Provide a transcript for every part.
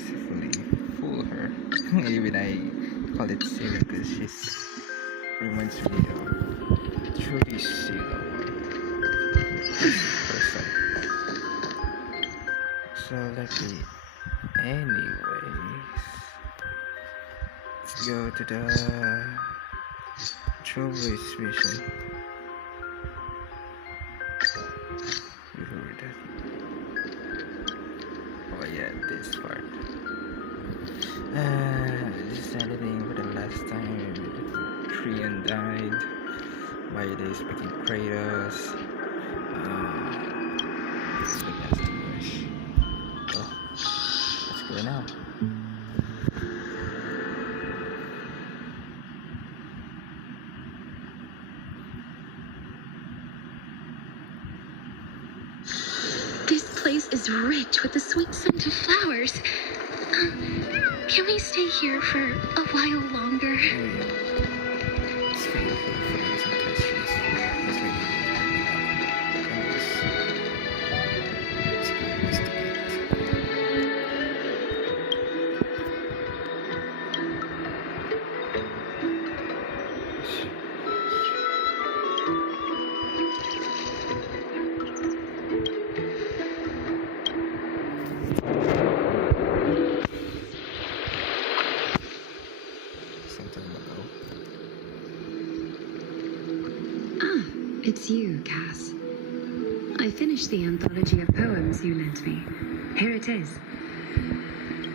mercifully fool her. Even I call it silly because she's reminds me of truly Sheila person. So anyways, let's go to the Trailblaze mission. Before that, oh yeah, this part. This is editing for the last time. Trian died by the speaking Kratos. This is the best voice. Oh, let's go now. This place is rich with the sweet scent of flowers. Can we stay here for a while longer? Oh yeah. It's full of flowers and pastries. Just like let's go investigate. It's you, Cass. I finished the anthology of poems you lent me. Here it is.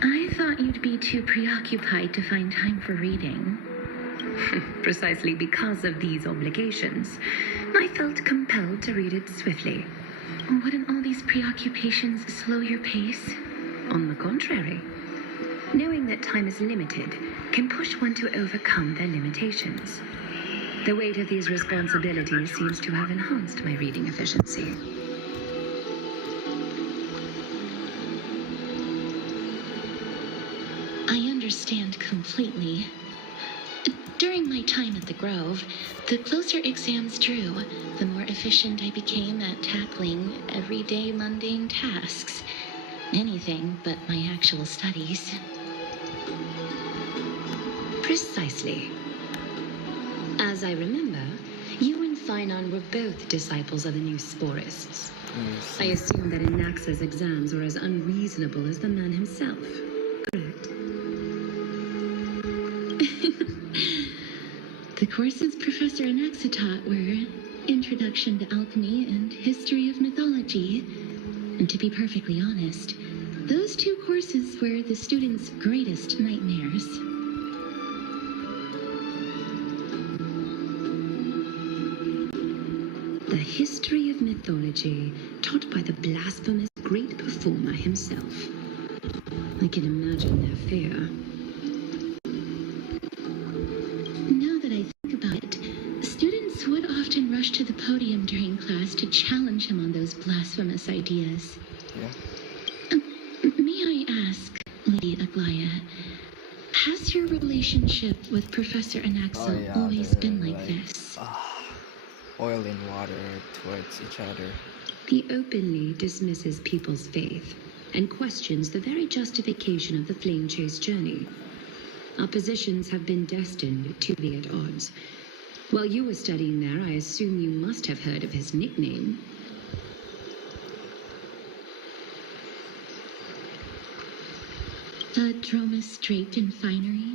I thought you'd be too preoccupied to find time for reading. Precisely because of these obligations, I felt compelled to read it swiftly. Wouldn't all these preoccupations slow your pace? On the contrary. Knowing that time is limited can push one to overcome their limitations. The weight of these responsibilities seems to have enhanced my reading efficiency. I understand completely. During my time at the Grove, the closer exams drew, the more efficient I became at tackling everyday mundane tasks. Anything but my actual studies. Precisely. As I remember, you and Finon were both disciples of the new Sporists. Yes. I assume that Anaxa's exams were as unreasonable as the man himself, correct? The courses Professor Anaxa taught were Introduction to Alchemy and History of Mythology. And to be perfectly honest, those two courses were the students' greatest nightmares. The history of mythology, taught by the blasphemous great performer himself. I can imagine their fear. Now that I think about it, students would often rush to the podium during class to challenge him on those blasphemous ideas. Yeah. May I ask, Lady Aglaya, has your relationship with Professor Anaxa always been like this? Oil and water towards each other. He openly dismisses people's faith and questions the very justification of the flame chase journey. Our positions have been destined to be at odds. While you were studying there, I assume you must have heard of his nickname. A Dromus draped in finery?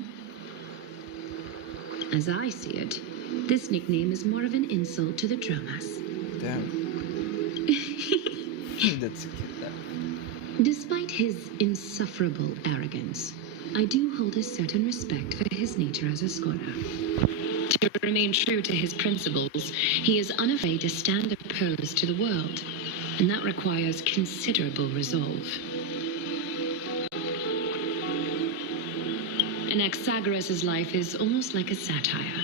As I see it, this nickname is more of an insult to the Dromas. Damn. That's cute. That. Despite his insufferable arrogance, I do hold a certain respect for his nature as a scholar. To remain true to his principles, he is unafraid to stand opposed to the world, and that requires considerable resolve. Anaxagoras' life is almost like a satire.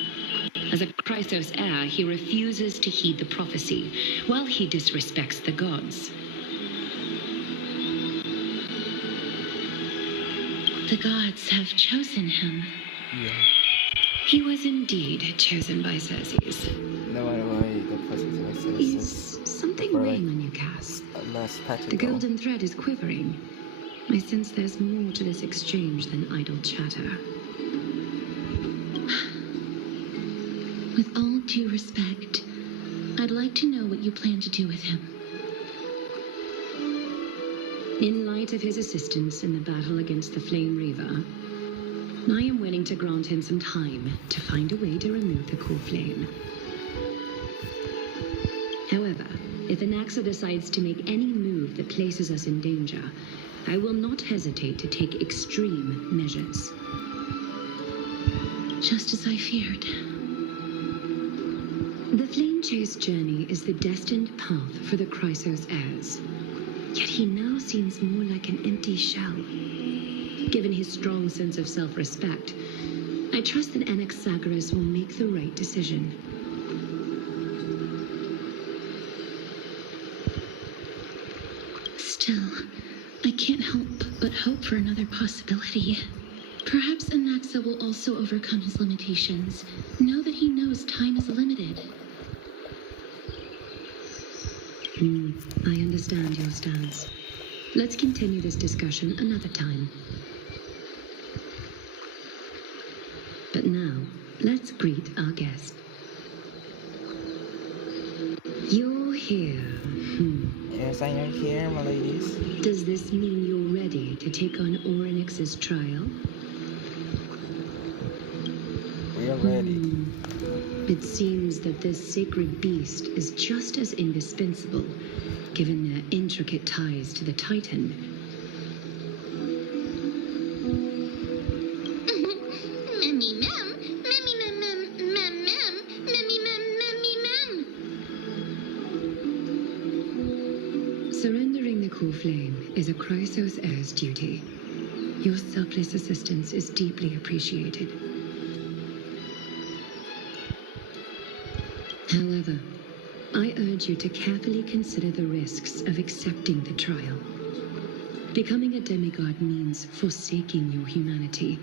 As a Chrysos heir, he refuses to heed the prophecy, while he disrespects the gods. The gods have chosen him. Yeah. He was indeed chosen by Circes. No matter why the process myself Is something weighing on you, Cass? last patch The golden thread is quivering. I sense there's more to this exchange than idle chatter. With all due respect, I'd like to know what you plan to do with him. In light of his assistance in the battle against the Flame Reaver, I am willing to grant him some time to find a way to remove the core flame. However, if Anaxa decides to make any move that places us in danger, I will not hesitate to take extreme measures. Just as I feared. The Flame Chase journey is the destined path for the Chrysos heirs. Yet he now seems more like an empty shell. Given his strong sense of self-respect, I trust that Anaxagoras will make the right decision. Still, I can't help but hope for another possibility. Perhaps Anaxa will also overcome his limitations, now that he knows time is limited. I understand your stance. Let's continue this discussion another time. But now, let's greet our guest. You're here. Yes, I am here, my ladies. Does this mean you're ready to take on Orynyx's trial? We are ready. It seems that this sacred beast is just as indispensable, given their intricate ties to the Titan. Surrendering the core flame is a Chrysos heir's duty. Your selfless assistance is deeply appreciated. However, I urge you to carefully consider the risks of accepting the trial. Becoming a demigod means forsaking your humanity.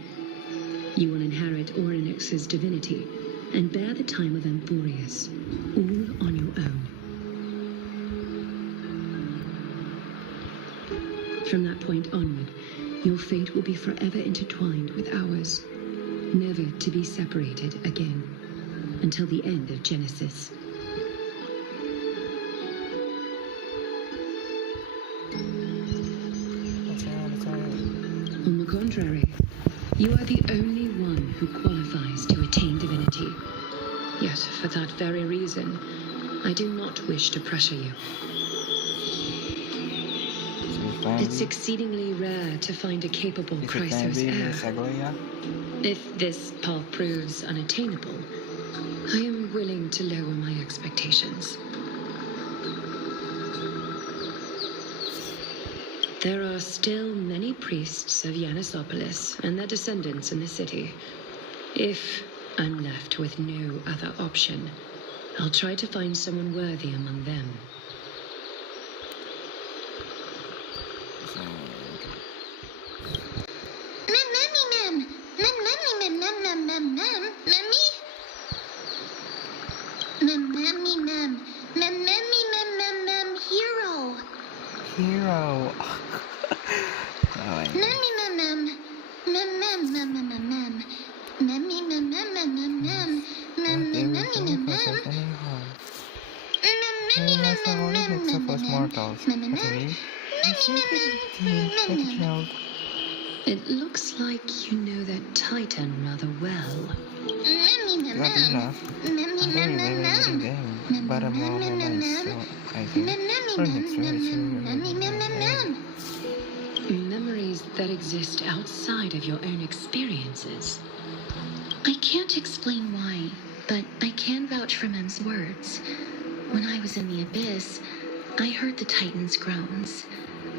You will inherit Orynyx's divinity and bear the time of Amphorius, all on your own. From that point onward, your fate will be forever intertwined with ours, never to be separated again, until the end of Genesis. On the contrary, you are the only one who qualifies to attain divinity. Yet, for that very reason, I do not wish to pressure you. It's exceedingly rare to find a capable Chrysos heir. If this path proves unattainable, I am willing to lower my expectations. There are still many priests of Yanissopolis and their descendants in the city. If I'm left with no other option, I'll try to find someone worthy among them. Hero. It looks like you know that Titan rather well. Not enough. I'm very in game, but I'm all nice, so I think Memories that exist outside of your own experiences. I can't explain why, but I can vouch for Mem's words. When I was in the abyss, I heard the Titan's groans,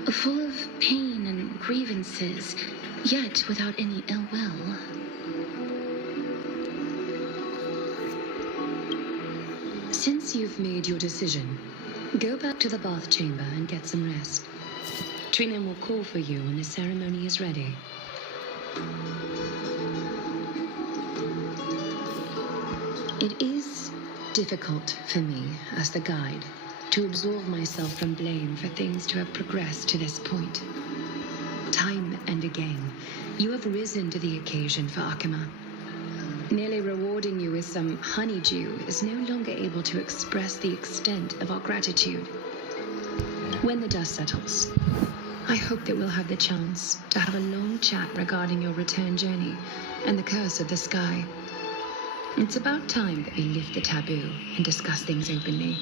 full of pain and grievances, yet without any ill will. Since you've made your decision, go back to the bath chamber and get some rest. Trinem will call for you when the ceremony is ready. It is difficult for me, as the guide, to absolve myself from blame for things to have progressed to this point. have risen to the occasion for Akima. Merely rewarding you with some honeydew is no longer able to express the extent of our gratitude. When the dust settles, I hope that we'll have the chance to have a long chat regarding your return journey and the curse of the sky. It's about time that we lift the taboo and discuss things openly.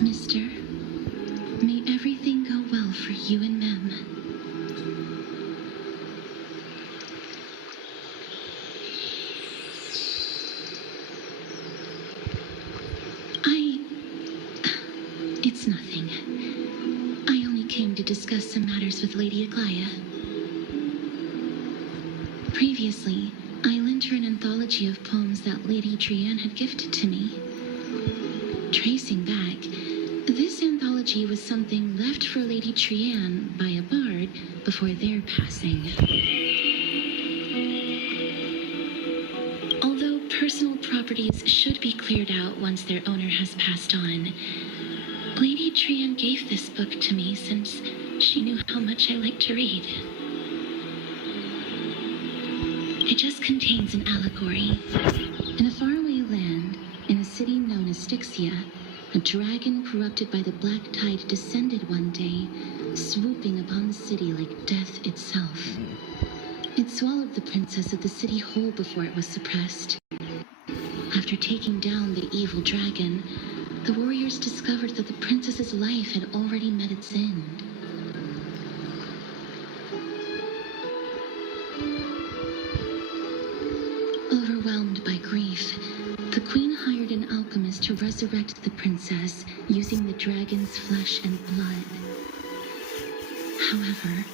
Mister, may everything go well for you and Mem. It's nothing. I only came to discuss some matters with Lady Aglaya. Previously, I lent her an anthology of poems that Lady Trianne had gifted to me. Tracing back, this anthology was something left for Lady Trianne by a bard before their passing. Although personal properties should be cleared out once their owner has passed on, Lady Trianne gave this book to me since she knew how much I like to read. It just contains an allegory. In a faraway land, in a city known as Styxia, a dragon corrupted by the black tide descended one day, swooping upon the city like death itself. It swallowed the princess of the city whole before it was suppressed. After taking down the evil dragon, the warriors discovered that the princess's life had already met its end. Overwhelmed by grief, the queen hired an alchemist to resurrect the princess using the dragon's flesh and blood. However,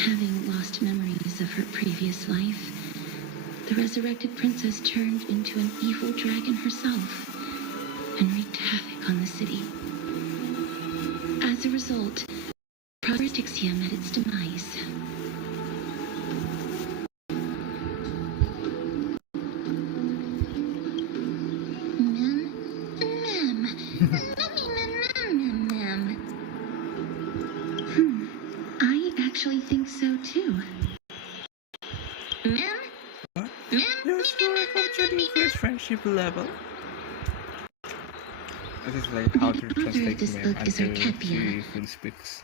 having lost memories of her previous life, the resurrected princess turned into an evil dragon herself and wreaked havoc on the city. As a result, prosperous Styxia met its demise. I actually think so too. What? Your story culture is friendship level. This is like how to The author of translate this meme book is until Arcadia. she fully speaks.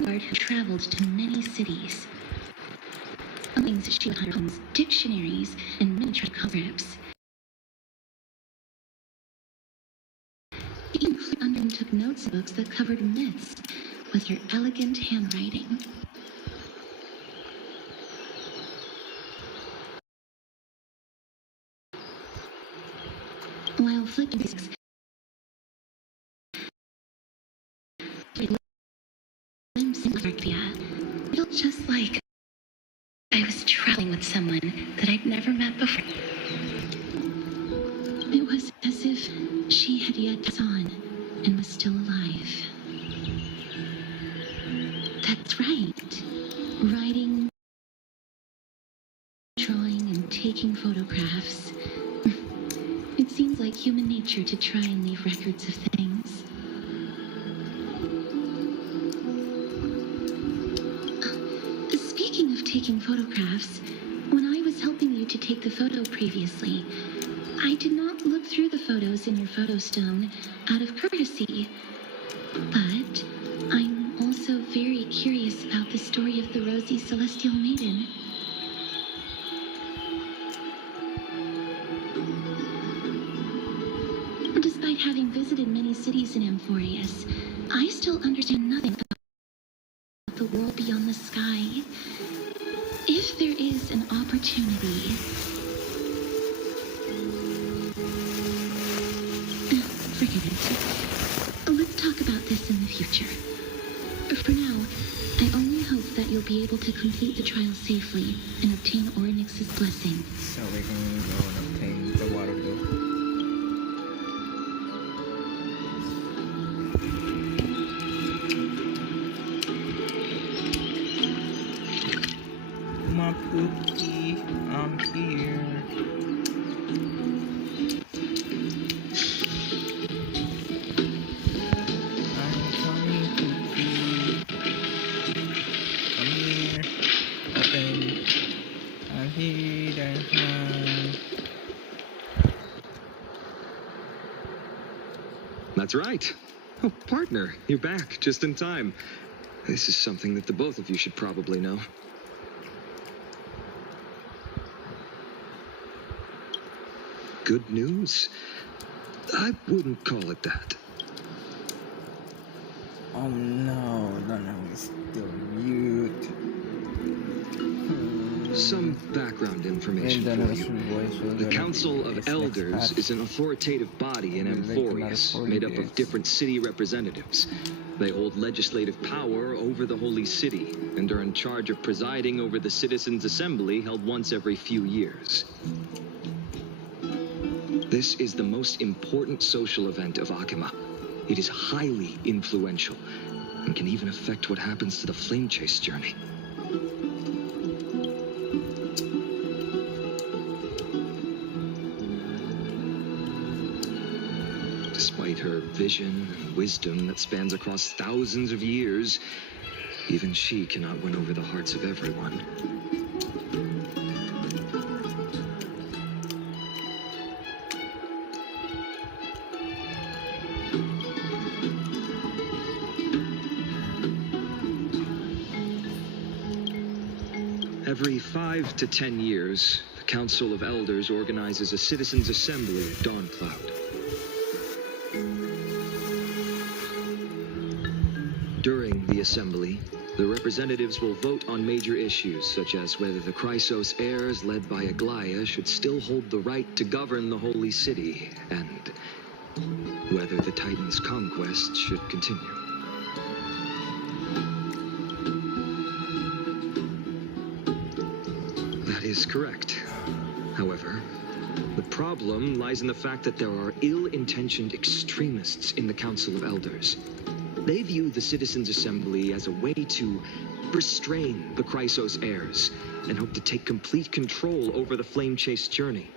Bard who traveled to many cities. Among things she would hire poems, dictionaries, and miniature cobwebs. She even took notes in books that covered myths with her elegant handwriting. While flipping discs, it felt just like I was traveling with someone that I'd never met before. It was as if she had yet passed on and was still alive. That's right. Writing, drawing, and taking photographs. It seems like human nature to try and leave records of things. Speaking of taking photographs, when I was helping you to take the photo previously, I did not look through the photos in your photo stone out of courtesy. But I'm also very curious about the story of the rosy celestial maiden. Despite having visited many cities in Amphorius, I still understand nothing about the world beyond the sky. If there is an opportunity, forget it. Let's talk about this in the future. For now, I only hope that you'll be able to complete the trial safely and obtain Orynyx's blessing. So we can go and obtain the water bill. Cookie, I'm here. I'm coming, Cookie. Come here. Open. I'm here. That's right. Oh, partner, you're back just in time. This is something that the both of you should probably know. Good news? I wouldn't call it that. Oh no, Lana is still mute. Some background information for you. The Council of Elders is an authoritative body in Amphorius, made up of different city representatives. They hold legislative power over the Holy City, and are in charge of presiding over the Citizens' Assembly held once every few years. This is the most important social event of Akima. It is highly influential, and can even affect what happens to the Flame Chase journey. Despite her vision and wisdom that spans across thousands of years, even she cannot win over the hearts of everyone. Every 5 to 10 years, the Council of Elders organizes a Citizens' Assembly at Dawncloud. During the assembly, the representatives will vote on major issues such as whether the Chrysos heirs led by Aglaia should still hold the right to govern the Holy City, and whether the Titan's conquest should continue. That is correct. However, the problem lies in the fact that there are ill-intentioned extremists in the Council of Elders. They view the Citizens' Assembly as a way to restrain the Chrysos heirs and hope to take complete control over the Flame Chase journey.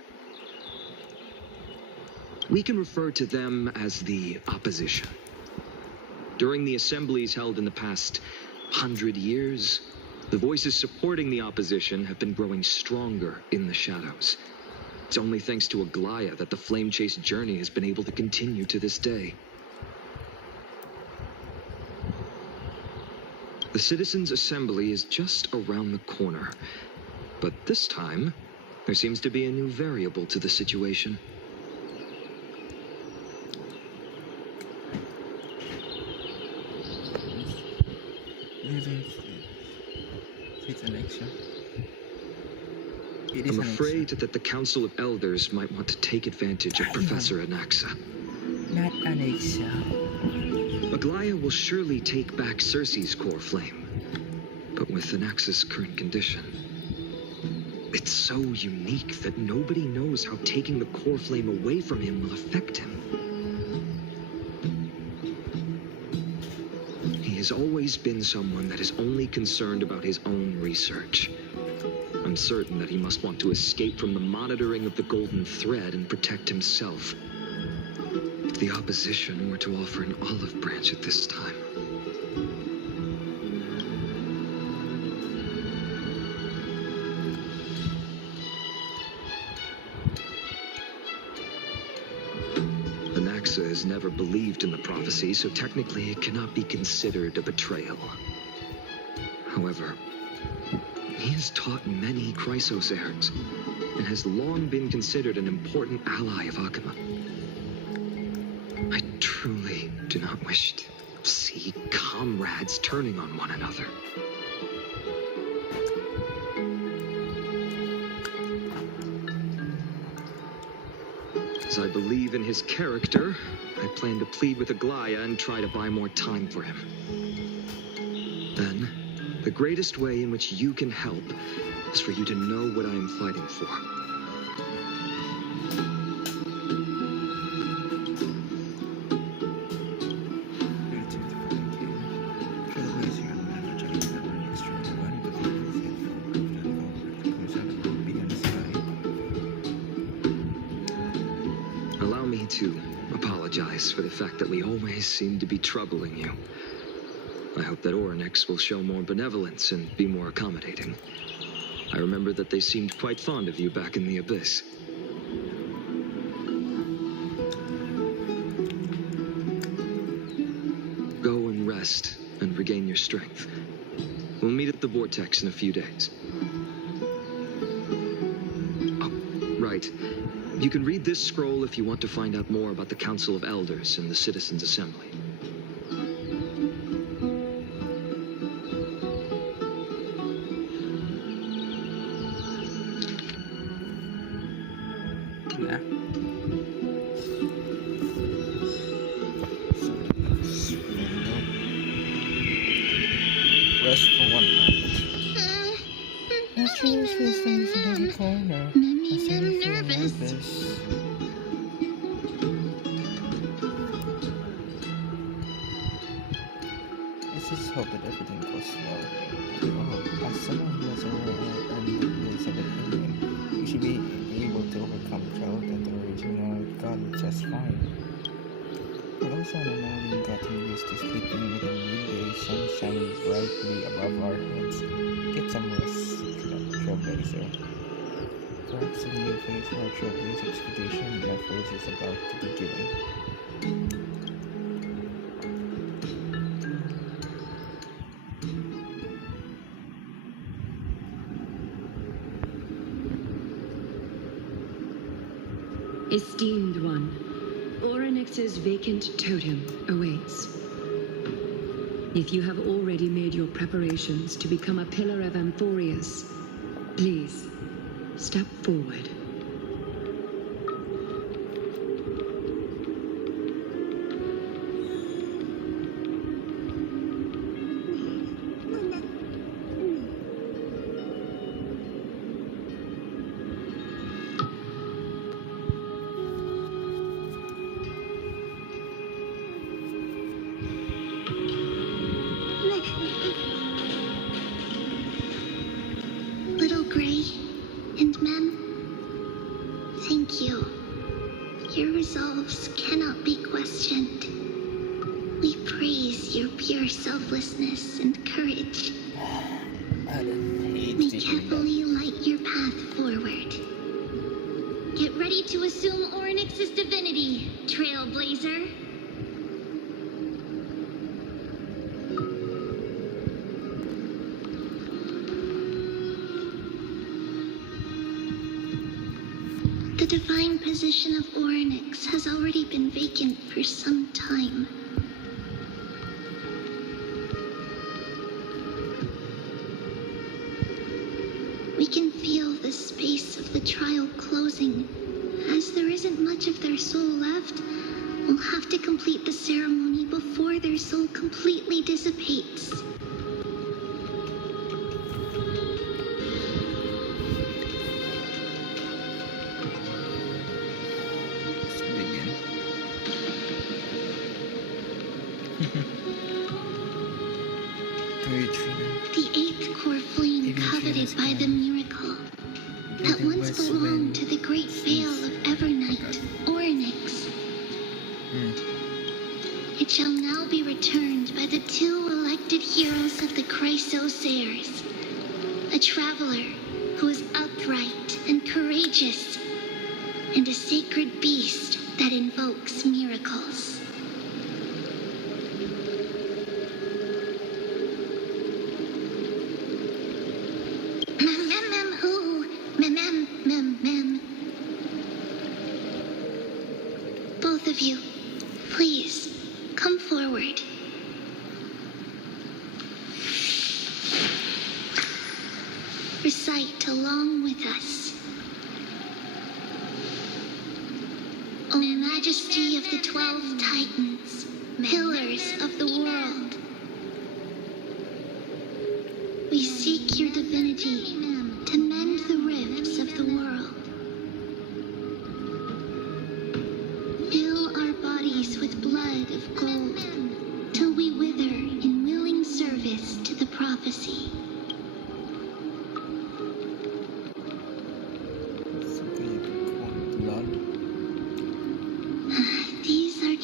We can refer to them as the opposition. During the assemblies held in the past 100 years, the voices supporting the opposition have been growing stronger in the shadows. It's only thanks to Aglaia that the Flame Chase journey has been able to continue to this day. The Citizens' Assembly is just around the corner, but this time, there seems to be a new variable to the situation. It's an action. I'm afraid that the Council of Elders might want to take advantage of Professor Anaxa. Not Anaxa. Aglaia will surely take back Cersei's core flame, but with Anaxa's current condition, it's so unique that nobody knows how taking the core flame away from him will affect him. He has always been someone that is only concerned about his own research. I'm certain that he must want to escape from the monitoring of the Golden Thread and protect himself. If the opposition were to offer an olive branch at this time. Anaxa has never believed in the prophecy, so technically it cannot be considered a betrayal. However, he has taught many Chrysos heirs, and has long been considered an important ally of Akima. I truly do not wish to see comrades turning on one another. As I believe in his character, I plan to plead with Aglaia and try to buy more time for him. Then, the greatest way in which you can help is for you to know what I am fighting for. apologize for the fact that we always seem to be troubling you. I hope that Oryx will show more benevolence and be more accommodating. I remember that they seemed quite fond of you back in the Abyss. Go and rest and regain your strength. We'll meet at the Vortex in a few days. Oh, right. You can read this scroll if you want to find out more about the Council of Elders and the Citizens' Assembly. Nah. Rest for 1 moment. Astros for things in the corner. I'm nervous. Let's just hope that everything goes well. Oh, as someone who has years of opinion, you should be able to overcome drought and the original god just fine. But also on a morning gotten used to sleeping with the midday sun shining brightly above our heads. Get some rest, Trailblazer. Perhaps a new phase for our Trailblazer expedition efforts is about to begin. Esteemed one, Oryx's vacant totem awaits. If you have already made your preparations to become a pillar of Amphorius, please step forward. Little Gray and Mem, thank you. Your resolves cannot be questioned. We praise your pure selflessness and courage. I don't hate May thinking carefully light your path forward. Get ready to assume Oryx's divinity, Trailblazer. The divine position of Oryx has already been vacant for some time. We can feel the space of the trial closing. As there isn't much of their soul left, we'll have to complete the ceremony before their soul completely dissipates. Let's begin. The eighth core flame coveted by the miracle that once belonged to the great Vale of Evernight, Oryx. It shall now be returned by the 2 elected heroes of the Chrysosairs, a traveler who is upright and courageous, and a sacred beast that invokes miracles. Both of you, please, come forward. Recite along with us. O Majesty of the 12 Titans, pillars of the world, we seek your divinity to mend the rifts of the world. Fill our bodies with blood of gold, till we wither in willing service to the prophecy. These are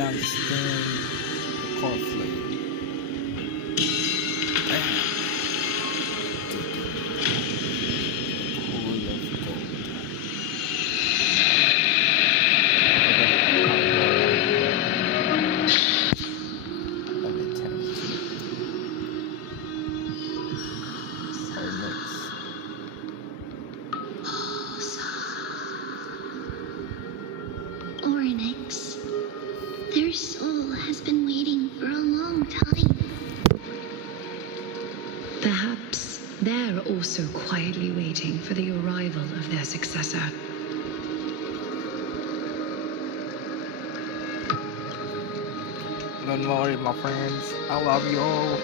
down to stem the conflict. Oryx, their soul has been waiting for a long time. Perhaps they're also quietly waiting for the arrival of their successor. Don't worry, my friends. I love you all.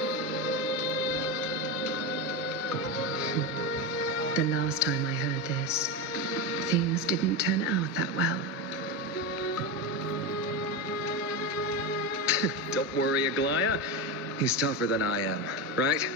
The last time I heard this, things didn't turn out that well. Don't worry, Aglaya. He's tougher than I am, right?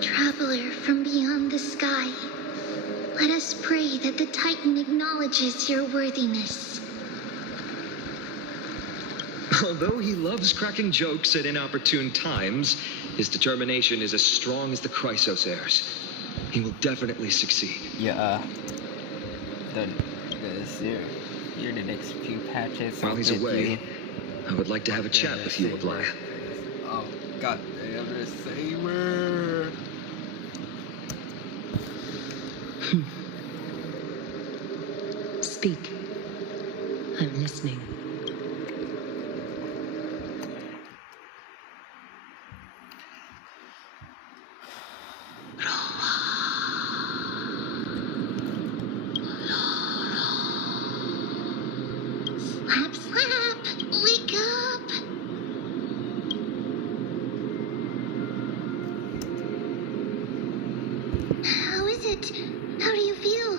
Traveler from beyond the sky, let us pray that the Titan acknowledges your worthiness. Although he loves cracking jokes at inopportune times, his determination is as strong as the Chrysos heirs. He will definitely succeed. Yeah. You're the next few patches. While he's away, I would like to have a chat with you, Aglaya. Oh, god damn it, Saber. Speak. I'm listening. Slap, slap! Wake up! How is it? How do you feel?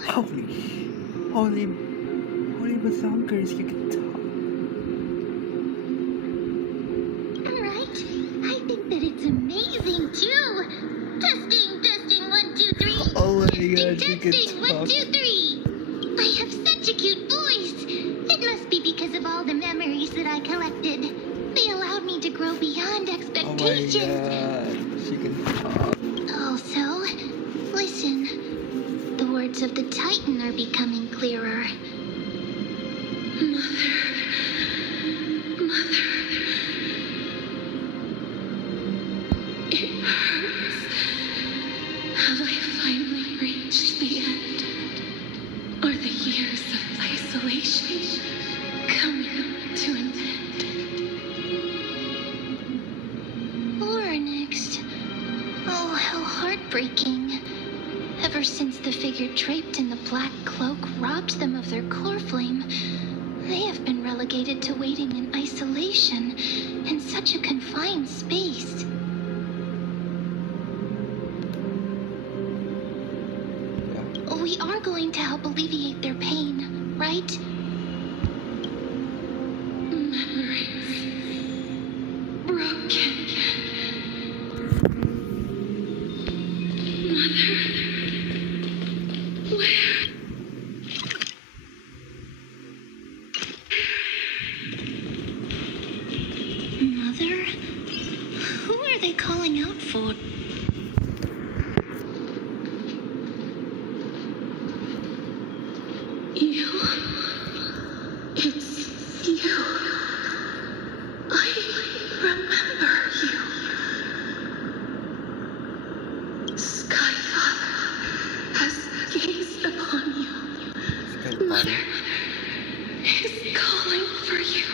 Holy bazonkers, you can talk. Right? I think that it's amazing too. Testing, 1, 2, 3. Oh my testing, god, you can testing, talk. 1, 2, 3. I have such a cute voice. It must be because of all the memories that I collected. They allowed me to grow beyond Oh my expectations. god, she can talk. Also, listen. The words of the Titan are becoming clearer. It hurts. Have I finally reached the end? Are the years of isolation coming to an end? Or next. Oh, how heartbreaking. Ever since the figure draped in the black cloak robbed them of their core flame, they have been relegated to waiting in isolation in such a confined space. We are going to help alleviate their pain, right? Memories broken. Mother, where? Mother? Who are they calling out for? You. It's you. I remember you. Skyfather has gazed upon you. Mother is calling for you.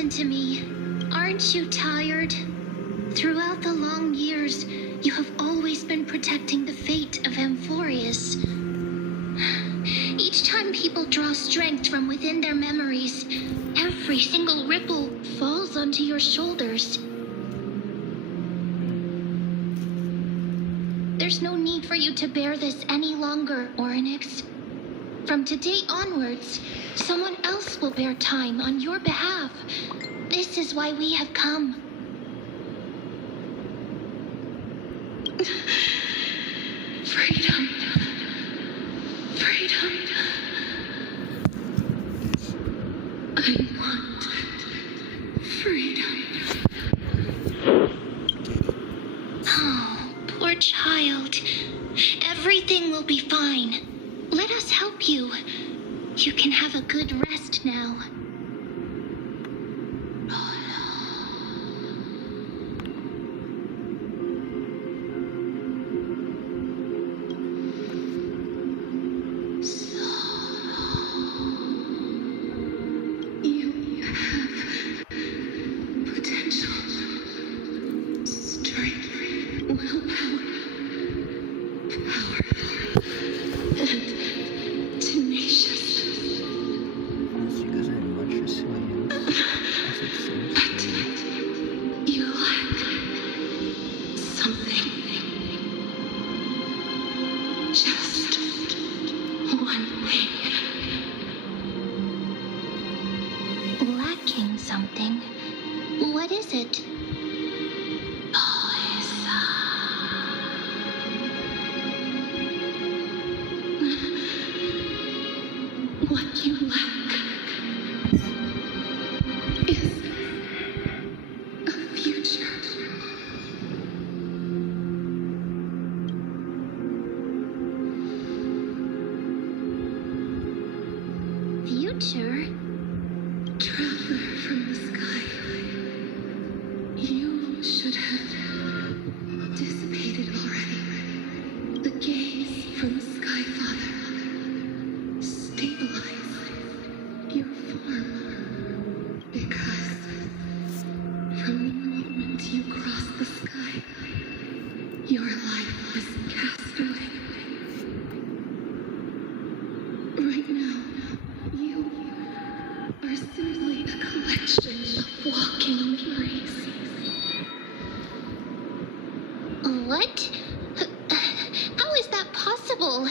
listen to me. Aren't you tired? Throughout the long years, you have always been protecting the fate of Amphorius. Each time people draw strength from within their memories, every single ripple falls onto your shoulders. There's no need for you to bear this any longer, Orynyx. From today onwards, someone else will bear time on your behalf. This is why we have come. Freedom. Freedom. I want freedom. Oh, poor child. Everything will be fine. Let us help you. You can have a good rest now. Lacking something. What is it? What you lack is a future. Future? Traveler from the sky, you should have dissipated already. The gaze from Sky Father stabilized your form, because from the moment you crossed the sky, your life was cast away. Right now, you are simply a collection of walking memories. What? How is that possible?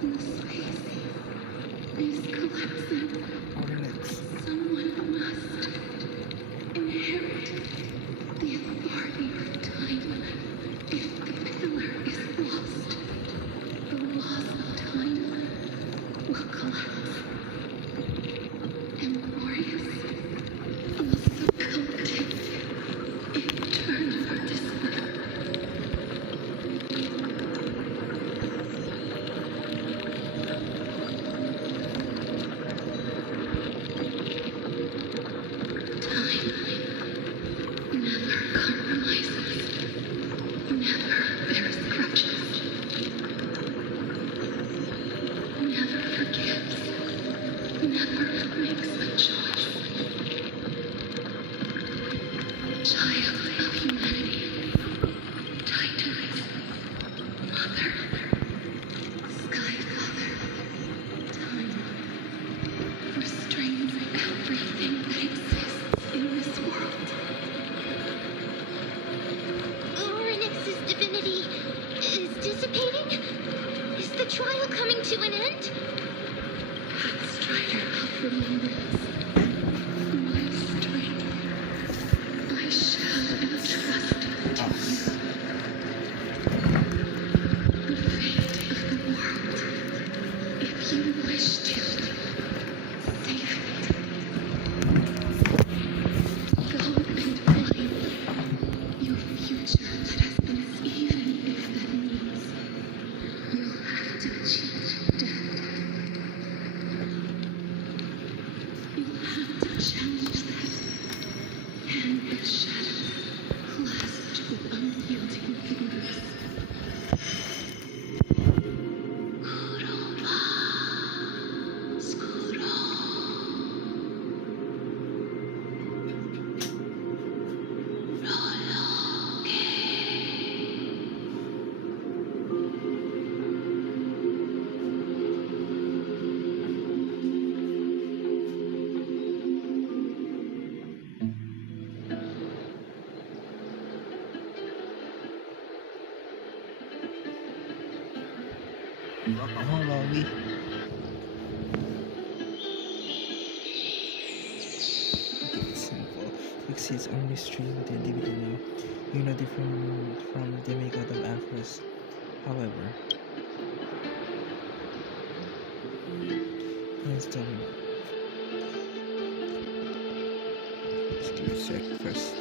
The space is collapsing. Someone must inherit the authority of time. If the pillar is lost, the laws of time will collapse. Amphorius will succumb to eternal despair. Time never compromises, never bears grudges, never forgives, never makes a choice. Child of humanity, Titans, Mother, Sky Father, Time restrains everything that exists in this world. Orynyx's divinity is dissipating? Is the trial coming to an end? Strider of remembrance, my strength, I shall entrust to you. The fate of the world, if you wish to save it. Go and find your future that has been, even if that means you'll have to Oh, Bobby. It's simple. Succeeds only stream the DVD now. You're no different from the demigod of Aphros. However, instantly. Let's give it a sec first.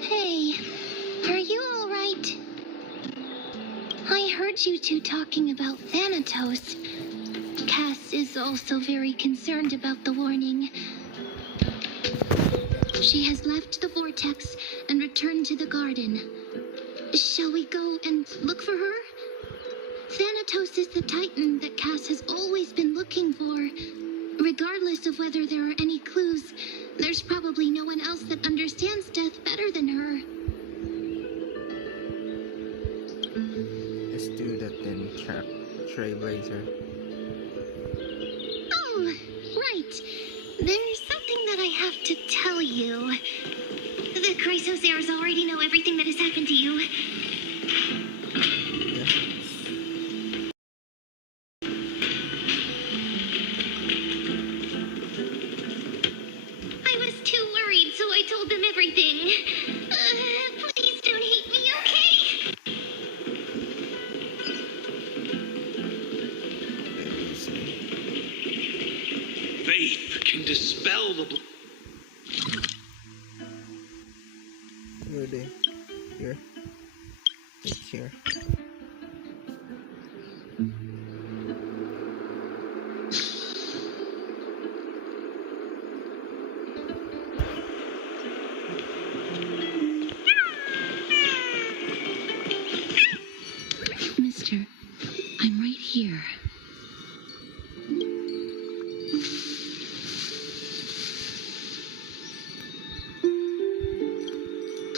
Hey, are you all right? I heard you two talking about Thanatos. Cass is also very concerned about the warning. She has left the vortex and returned to the garden. Shall we go and look for her? Thanatos is the titan that Cass has always been looking for. Regardless of whether there are any clues, there's probably no one else that understands death better than her. Let's do that then, Trailblazer. Oh, right. There's something that I have to tell you. The Chrysosairs already know everything that has happened to you. I was too worried, so I told them everything. Please don't hate me, okay? Faith can dispel the Where are they? Here. It's here. Mister, I'm right here.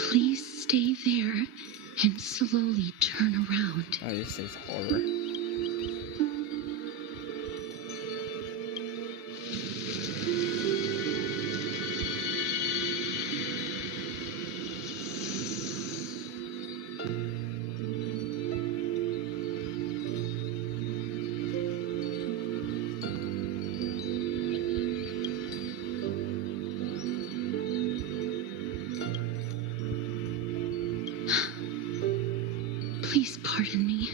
Please stay there and slowly turn around. Oh, this is horror. Please pardon me.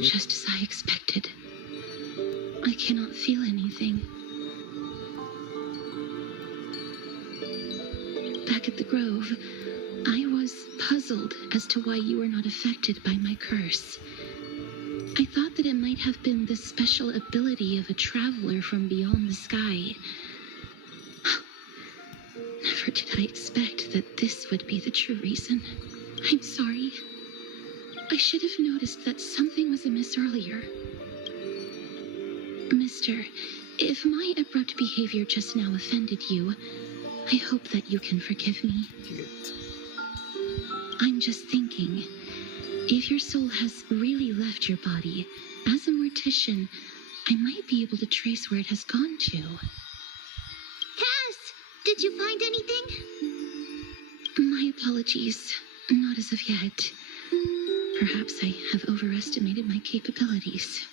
Just as I expected. I cannot feel anything. Back at the Grove, I was puzzled as to why you were not affected by my curse. I thought that it might have been the special ability of a traveler from beyond the sky. Never did I expect that this would be the true reason. I'm sorry. I should have noticed that something was amiss earlier. Mister, if my abrupt behavior just now offended you, I hope that you can forgive me. Cute. I'm just thinking, if your soul has really left your body, as a mortician, I might be able to trace where it has gone to. Cass, did you find anything? My apologies. Not as of yet. Perhaps I have overestimated my capabilities.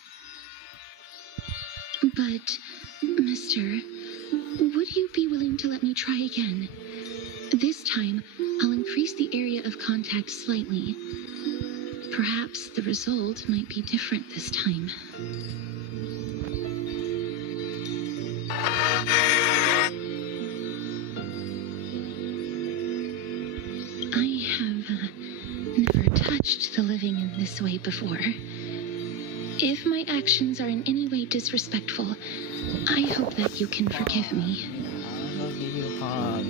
But, mister, would you be willing to let me try again? This time, I'll increase the area of contact slightly. Perhaps the result might be different this time. I have never touched the living in this way before. If my actions are in any way disrespectful, I hope that you can forgive me. I'll give you a hug.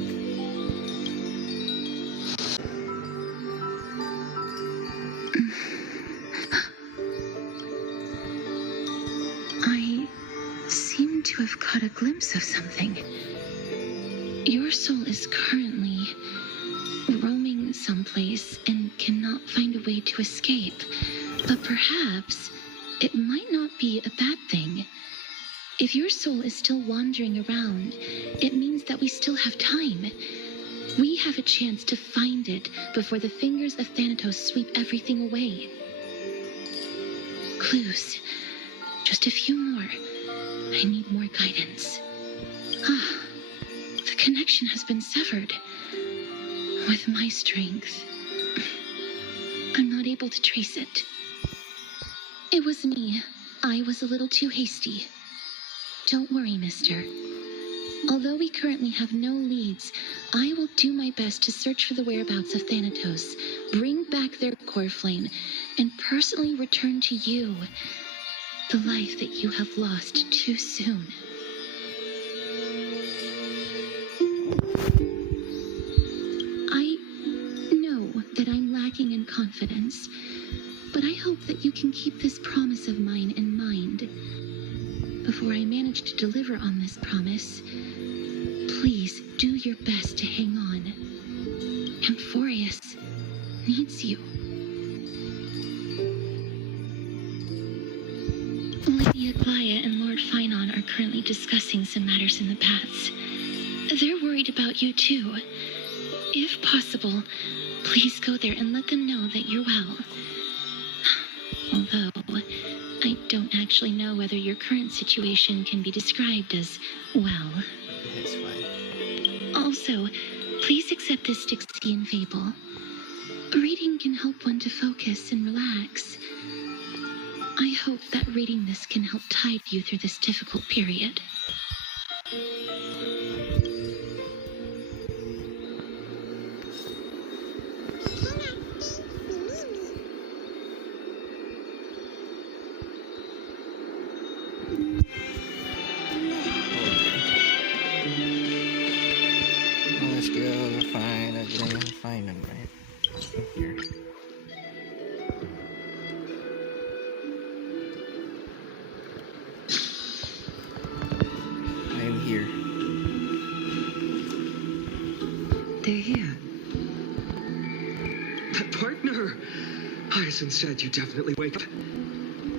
I seem to have caught a glimpse of something. Your soul is currently roaming someplace and cannot find a way to escape. But perhaps it might not be a bad thing. If your soul is still wandering around, it means that we still have time. We have a chance to find it before the fingers of Thanatos sweep everything away. Clues. Just a few more. I need more guidance. The connection has been severed. With my strength, I'm not able to trace it. It was me. I was a little too hasty. Don't worry, mister. Although we currently have no leads, I will do my best to search for the whereabouts of Thanatos, bring back their core flame, and personally return to you the life that you have lost too soon. I know that I'm lacking in confidence, but I hope that you can keep this promise of mine in mind. Before I manage to deliver on this promise, please do your best to hang on. Amphorius needs you. Lady Aglaia and Lord Finon are currently discussing some matters in the paths. They're worried about you too. If possible, please go there and let them know that you're well. Although, I don't actually know whether your current situation can be described as well. It's fine. Also, please accept this Styxian fable. Reading can help one to focus and relax. I hope that reading this can help tide you through this difficult period. Let's go find. I didn't even find him, right? Here. I am here. They're here. Partner! Hyacinth said you definitely wake up.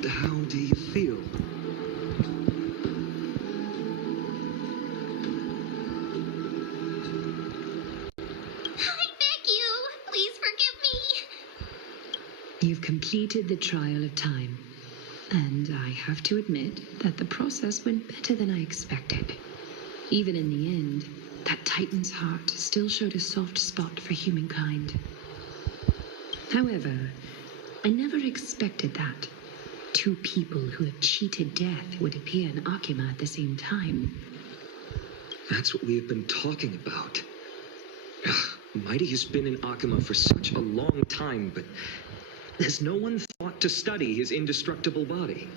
How do you feel? I beg you, please forgive me. You've completed the trial of time, and I have to admit that the process went better than I expected. Even in the end, that Titan's heart still showed a soft spot for humankind. However, I never expected that two people who have cheated death would appear in Akima at the same time. That's what we have been talking about. Mighty has been in Akima for such a long time, but has no one thought to study his indestructible body?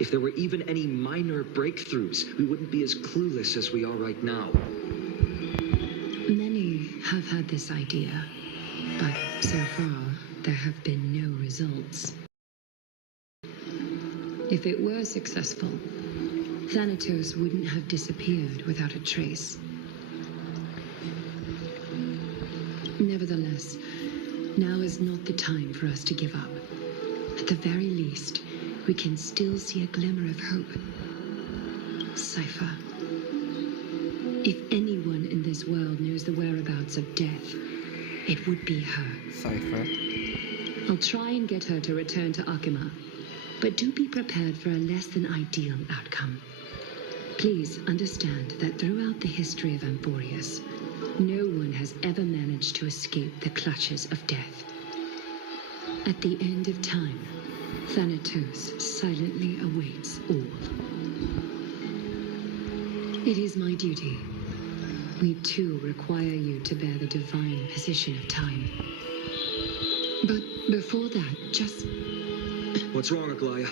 If there were even any minor breakthroughs, we wouldn't be as clueless as we are right now. Many have had this idea, but so far there have been no results. If it were successful, Thanatos wouldn't have disappeared without a trace. Nevertheless, now is not the time for us to give up. At the very least, we can still see a glimmer of hope. Cypher. If anyone in this world knows the whereabouts of death, it would be her. Cypher. I'll try and get her to return to Akima, but do be prepared for a less than ideal outcome. Please understand that throughout the history of Amphorius, no one has ever managed to escape the clutches of death. At the end of time, Thanatos silently awaits all. It is my duty. We too require you to bear the divine position of time. But before that, just... What's wrong, Aglaya?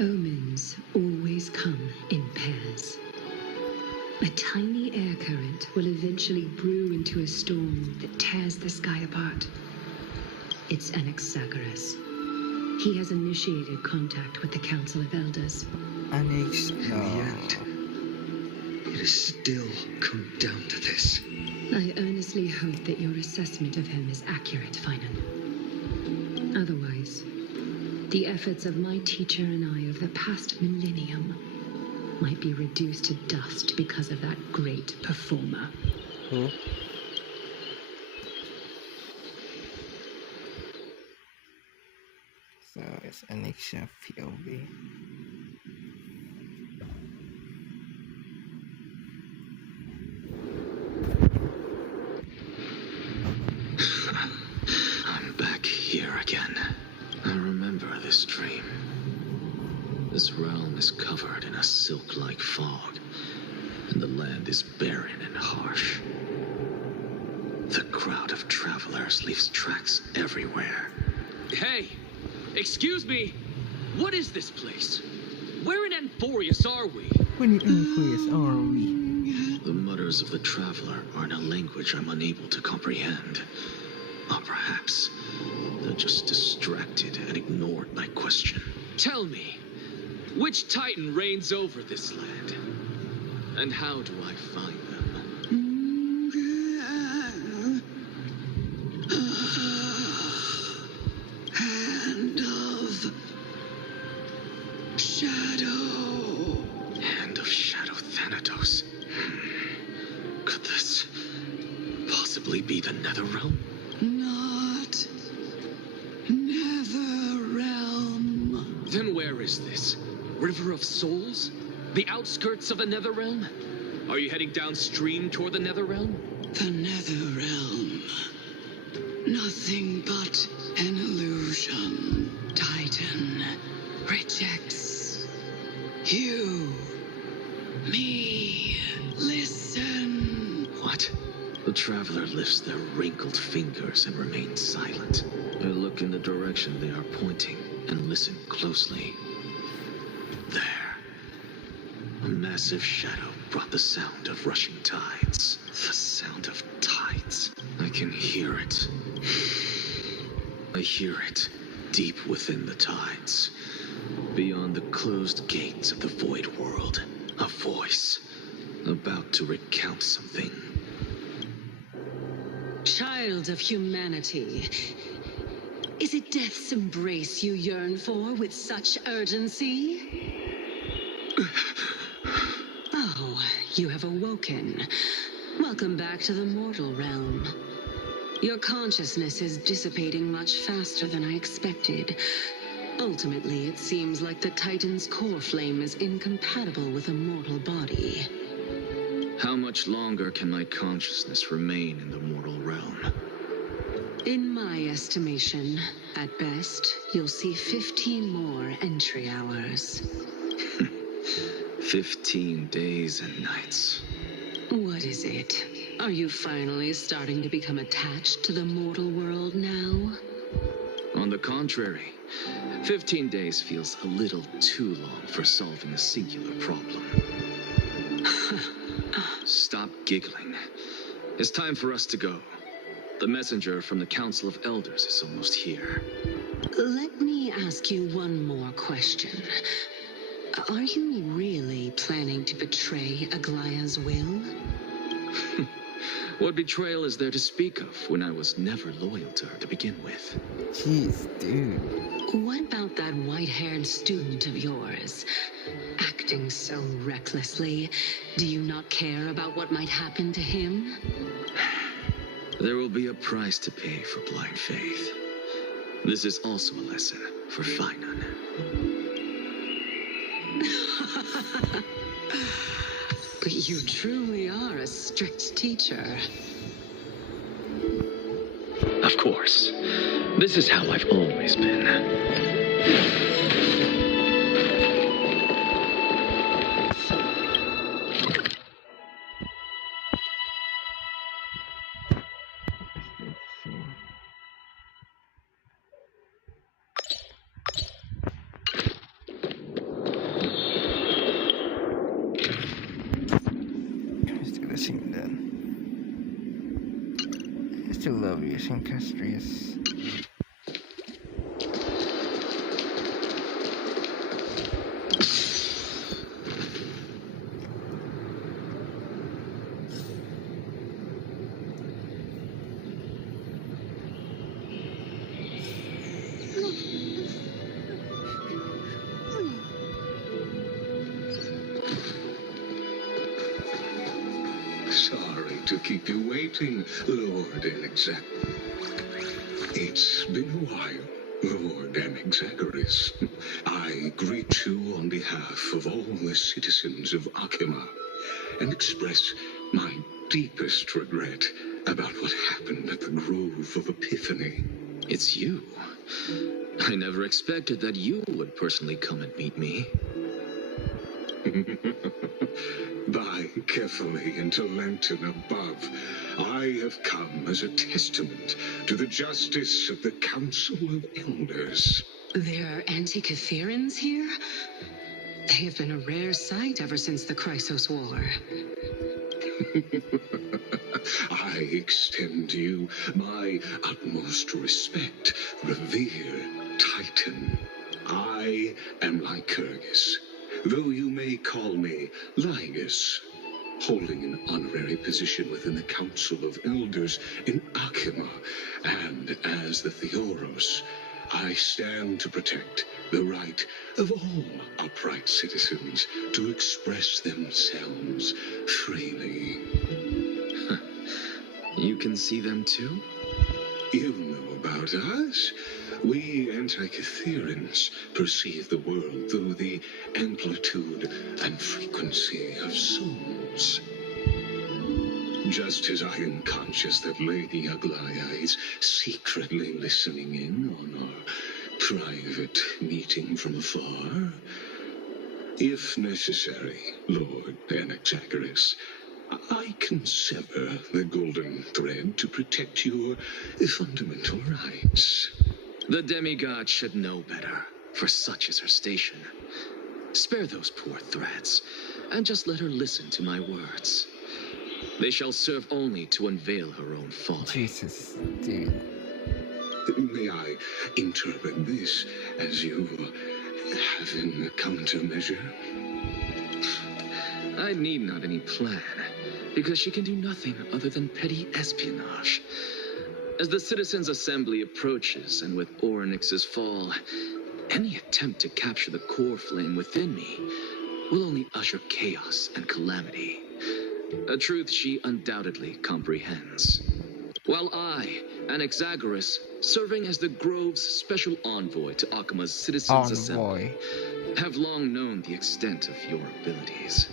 Omens always come in pairs. A tiny air current will eventually brew into a storm that tears the sky apart. It's Anaxagoras. He has initiated contact with the Council of Elders. Annex. In the end, it has still come down to this. I earnestly hope that your assessment of him is accurate, Finan. Otherwise, the efforts of my teacher and I of the past millennium might be reduced to dust because of that great performer. Who? So it's Annexa POV. I'm back here again. I remember this dream. This realm is covered in a silk-like fog, and the land is barren and harsh. The crowd of travelers leaves tracks everywhere. Hey! Excuse me! What is this place? Where in Amphorius are we? When you increase are we? The mutters of the traveler are in a language I'm unable to comprehend. Or perhaps they're just distracted and ignored my question. Tell me, which Titan reigns over this land? And how do I find them? Hand of Shadow. Hand of Shadow Thanatos. Could this possibly be the Netherrealm? Not Netherrealm. Then where is this? River of Souls? The outskirts of the Netherrealm? Are you heading downstream toward the Netherrealm? The Netherrealm. Nothing but an illusion. Titan rejects you. Me. Listen. What? The traveler lifts their wrinkled fingers and remains silent. I look in the direction they are pointing and listen closely. There. A massive shadow brought the sound of rushing tides. The sound of tides. I can hear it. I hear it deep within the tides. Beyond the closed gates of the void world. A voice about to recount something. Child of humanity, is it death's embrace you yearn for with such urgency? Oh, you have awoken. Welcome back to the mortal realm. Your consciousness is dissipating much faster than I expected. Ultimately, it seems like the Titan's core flame is incompatible with a mortal body. How much longer can my consciousness remain in the mortal realm? In my estimation, at best, you'll see 15 more entry hours. 15 days and nights. What is it? Are you finally starting to become attached to the mortal world now? On the contrary, 15 days feels a little too long for solving a singular problem. Stop giggling. It's time for us to go. The messenger from the Council of Elders is almost here. Let me ask you one more question. Are you really planning to betray Aglaya's will? What betrayal is there to speak of when I was never loyal to her to begin with? Jeez, dude. What about that white-haired student of yours? Acting so recklessly, do you not care about what might happen to him? There will be a price to pay for blind faith. This is also a lesson for Finan. But you truly are a strict teacher. Of course. This is how I've always been. Just gonna sing then. I still love you, Syncastrius. Sorry to keep you waiting, Lord Enexac. It's been a while, Lord Enexagoras. I greet you on behalf of all the citizens of Akima and express my deepest regret about what happened at the Grove of Epiphany. It's you. I never expected that you would personally come and meet me. By carefully into Lenten above, I have come as a testament to the justice of the Council of Elders. There are Antikytherans here? They have been a rare sight ever since the Chrysos War. I extend to you my utmost respect, revere Titan. I am Lycurgus, though you may call me Lygus, holding an honorary position within the Council of Elders in Akima, and as the Theoros, I stand to protect the right of all upright citizens to express themselves freely. You can see them too? You know about us. We Antikytherans perceive the world through the amplitude and frequency of souls. Just as I am conscious that Lady Aglaya is secretly listening in on our private meeting from afar, if necessary, Lord Anaxagoras, I can sever the golden thread to protect your fundamental rights. The demigod should know better, for such is her station. Spare those poor threads, and just let her listen to my words. They shall serve only to unveil her own folly. Jesus, dude. May I interpret this as you having a countermeasure? I need not any plan, because she can do nothing other than petty espionage. As the Citizens' Assembly approaches, and with Orynyx's fall, any attempt to capture the core flame within me will only usher chaos and calamity. A truth she undoubtedly comprehends. While I, Anaxagoras, serving as the Grove's special envoy to Akima's Citizens' Assembly, have long known the extent of your abilities.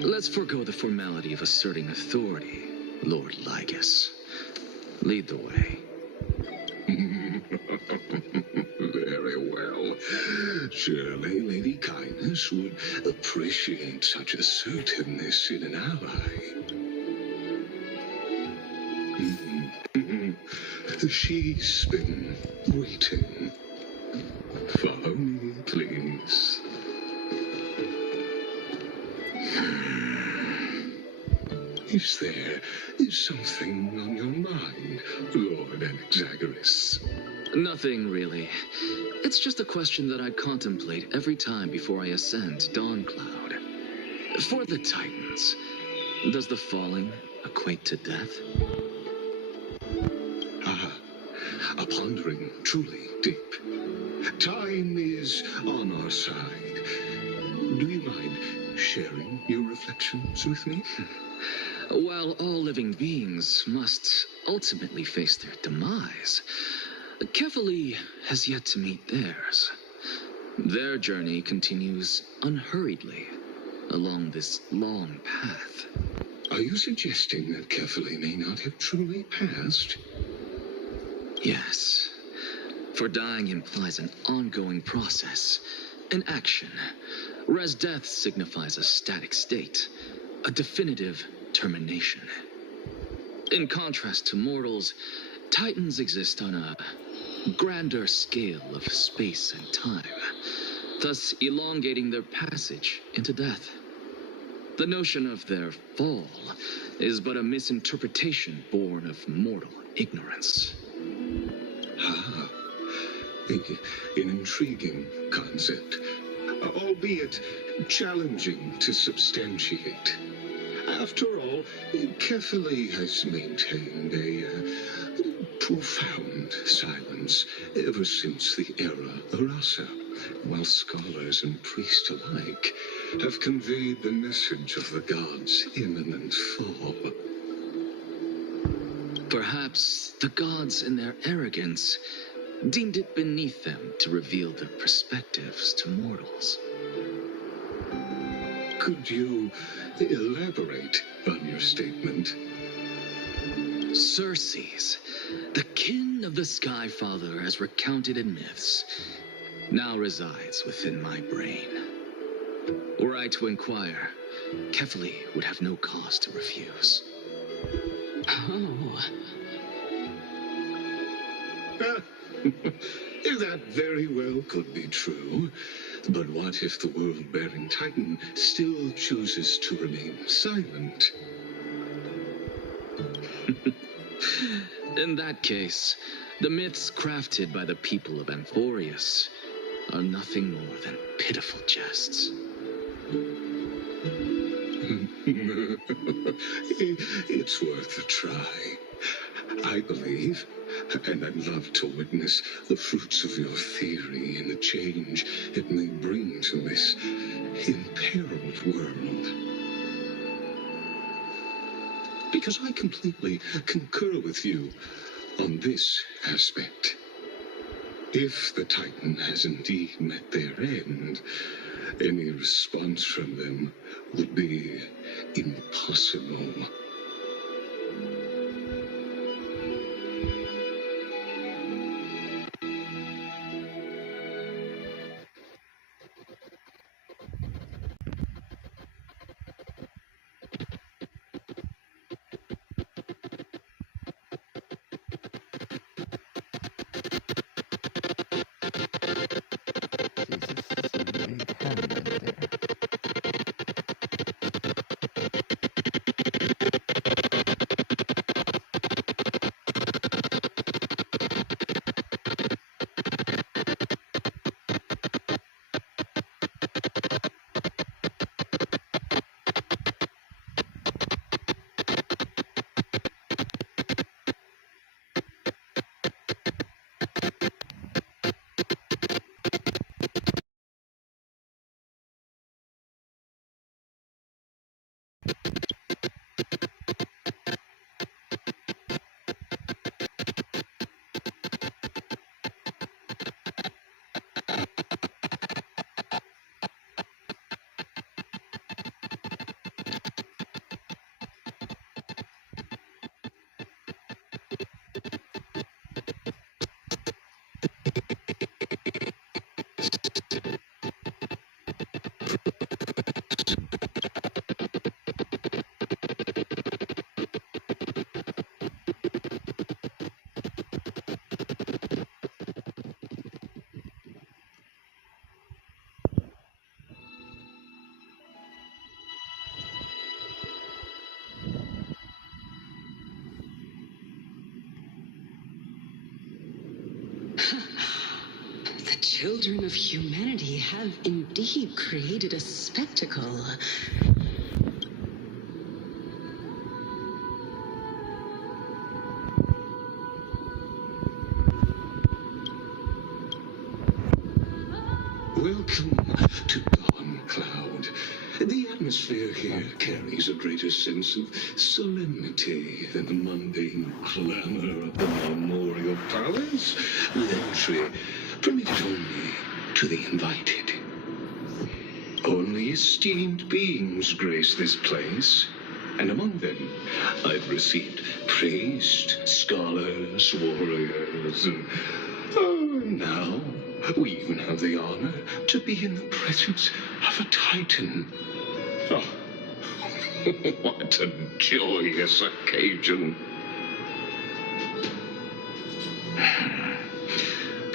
Let's forego the formality of asserting authority, Lord Lygus. Lead the way. Very well. Surely Lady Kindness would appreciate such assertiveness in an ally. She's been waiting. Follow me, please. Is there something on your mind, Lord Anaxagoras? Nothing, really. It's just a question that I contemplate every time before I ascend Dawncloud. For the Titans, does the falling equate to death? A pondering truly deep. Time is on our side. Do you mind sharing your reflections with me? While all living beings must ultimately face their demise, Kefali has yet to meet theirs. Their journey continues unhurriedly along this long path. Are you suggesting that Kefali may not have truly passed? Yes, for dying implies an ongoing process, an action, whereas death signifies a static state, a definitive termination. In contrast to mortals, Titans exist on a grander scale of space and time, thus elongating their passage into death. The notion of their fall is but a misinterpretation born of mortal ignorance. An intriguing concept, albeit challenging to substantiate. After all, Kefali has maintained a profound silence ever since the era Arasa, while scholars and priests alike have conveyed the message of the gods' imminent fall. Perhaps the gods, in their arrogance, deemed it beneath them to reveal their perspectives to mortals. Could you elaborate on your statement? Circes, the kin of the Sky Father as recounted in myths, now resides within my brain. Were I to inquire, Kefali would have no cause to refuse. Oh. That very well could be true. But what if the world-bearing Titan still chooses to remain silent? In that case, the myths crafted by the people of Amphorius are nothing more than pitiful jests. It's worth a try. I believe, and I'd love to witness the fruits of your theory and the change it may bring to this imperiled world. Because I completely concur with you on this aspect. If the Titan has indeed met their end, any response from them would be impossible. Jesus, that's a big hand right there. The children of humanity have indeed created a spectacle. Welcome to Dawn Cloud. The atmosphere here carries a greater sense of solemnity than the mundane clamor of the Memorial Palace, with entry permitted only to the invited. Only esteemed beings grace this place, and among them I've received priests, scholars, warriors, and now we even have the honor to be in the presence of a Titan. Oh, what a joyous occasion.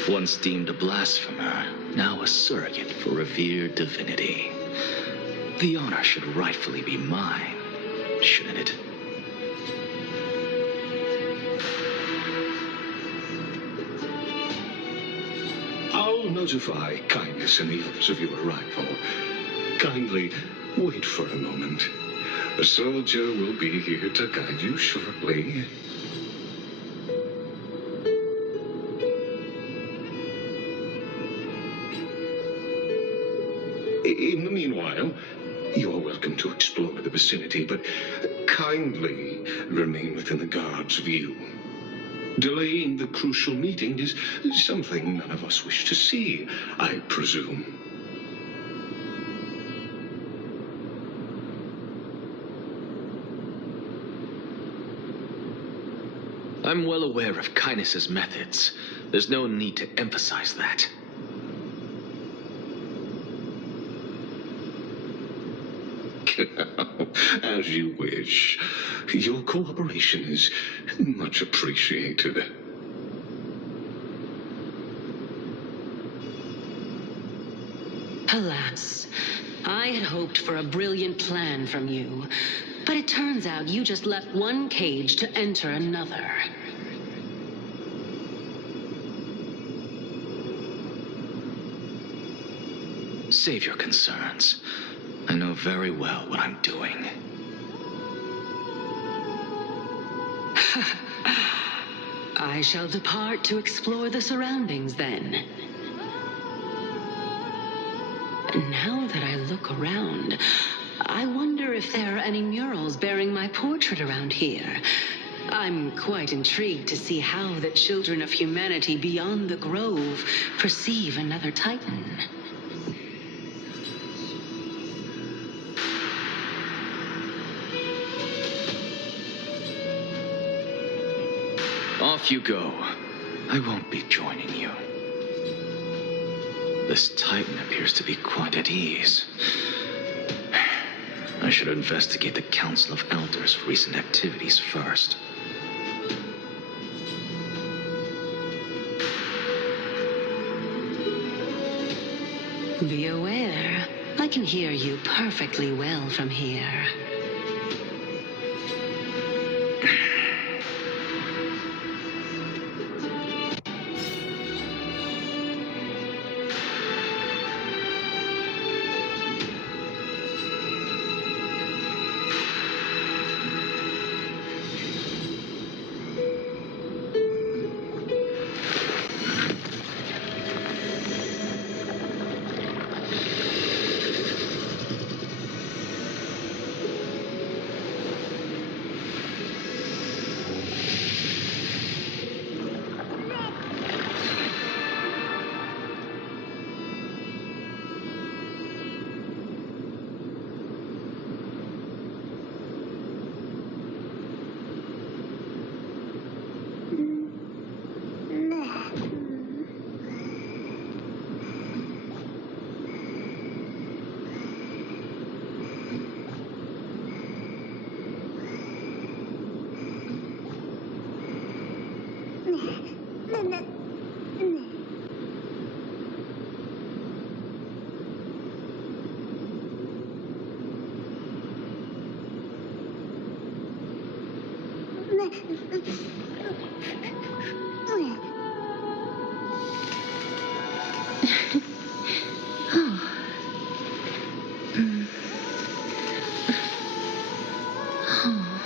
Once deemed a blasphemer, now a surrogate for revered divinity. The honor should rightfully be mine, shouldn't it? I'll notify Kindness and the others of your arrival. Kindly wait for a moment. A soldier will be here to guide you shortly. In the meanwhile, you are welcome to explore the vicinity, but kindly remain within the guard's view. Delaying the crucial meeting is something none of us wish to see, I presume. I'm well aware of Kindness's methods. There's no need to emphasize that. As you wish. Your cooperation is much appreciated. Alas, I had hoped for a brilliant plan from you, but it turns out you just left one cage to enter another. Save your concerns. I know very well what I'm doing. I shall depart to explore the surroundings then. Now that I look around, I wonder if there are any murals bearing my portrait around here. I'm quite intrigued to see how the children of humanity beyond the grove perceive another Titan. Off you go. I won't be joining you. This Titan appears to be quite at ease. I should investigate the Council of Elders' recent activities first. Be aware, I can hear you perfectly well from here. Oh. Mm. Oh.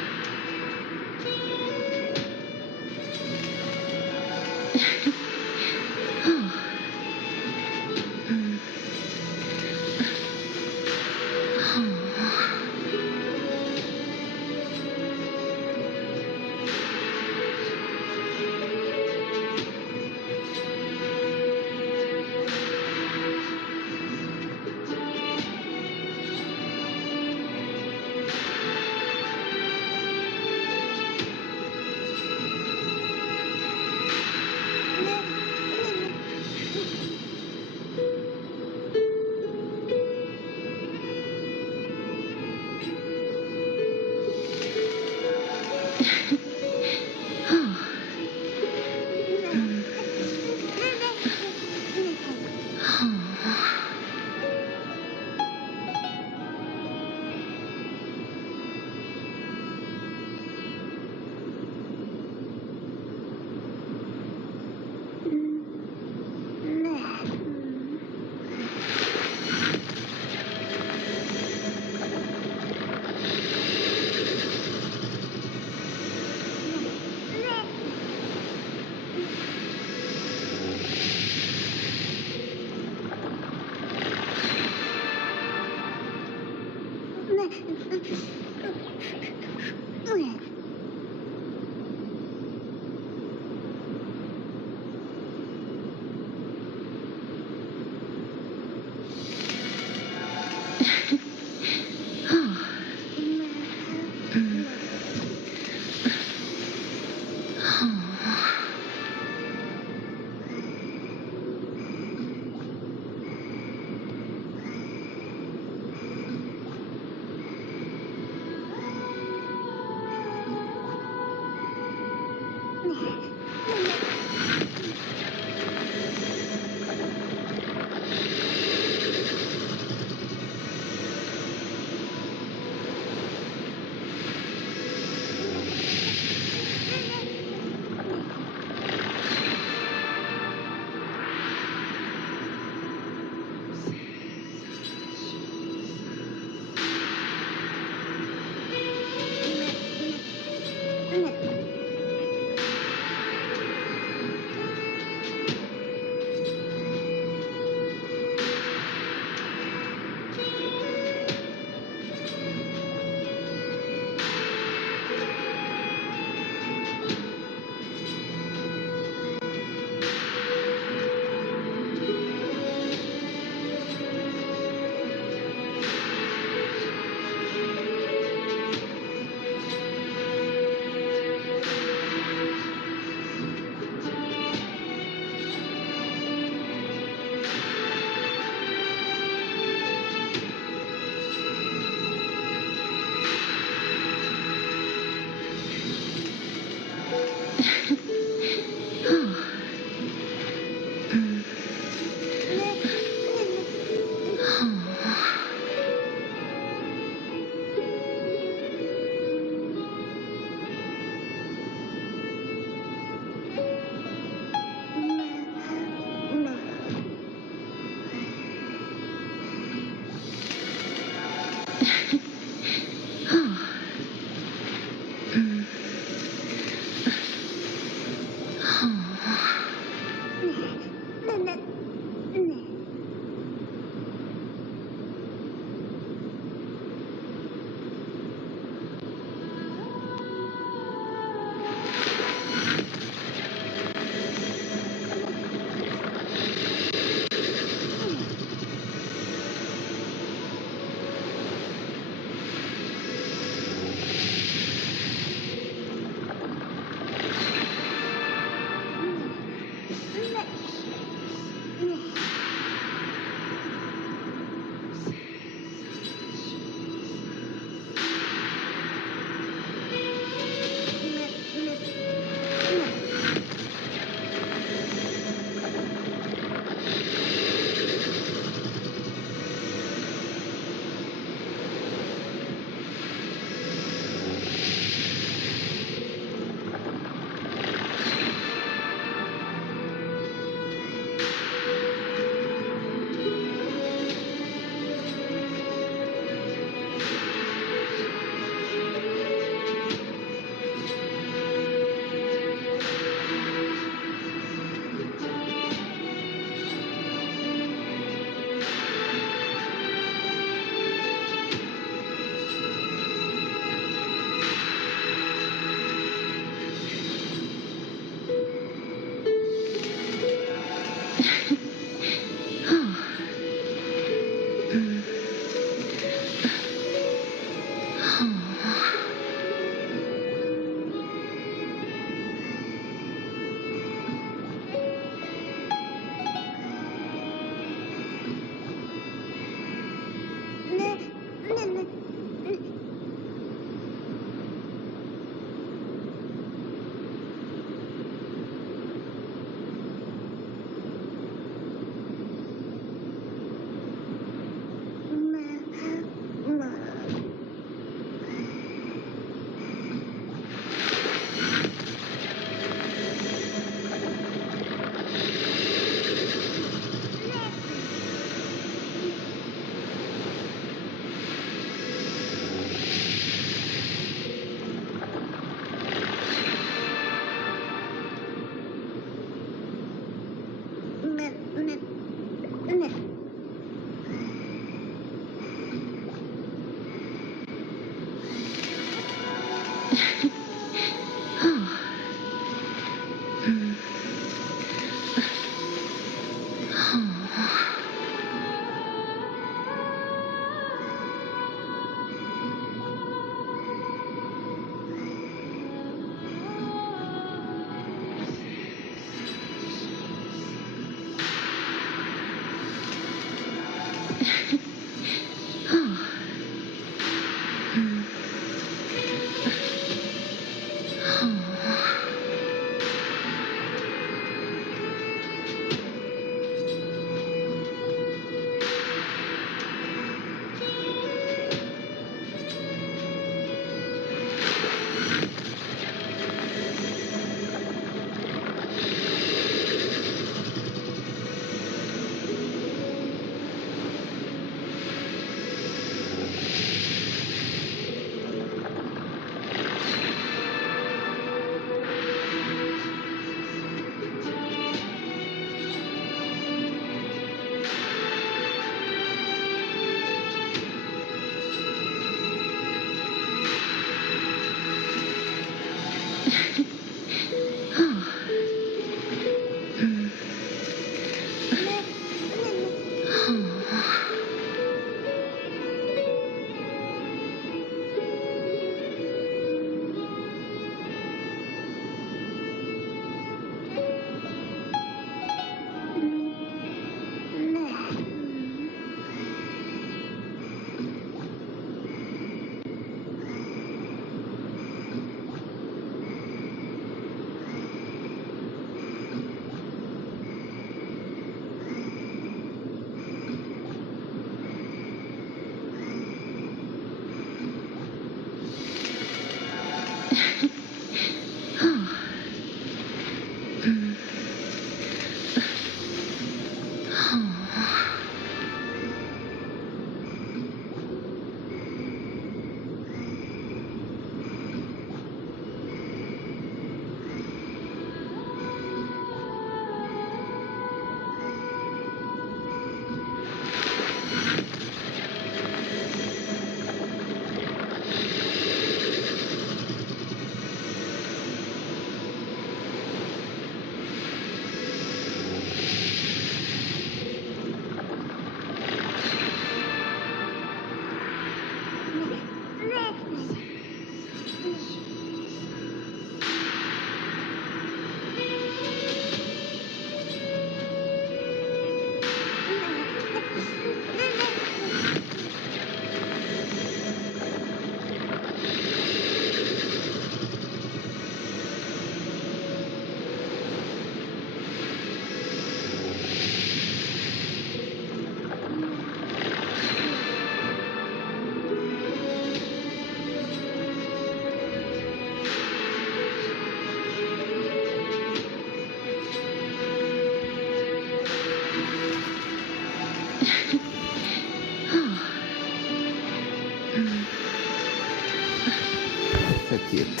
Cute.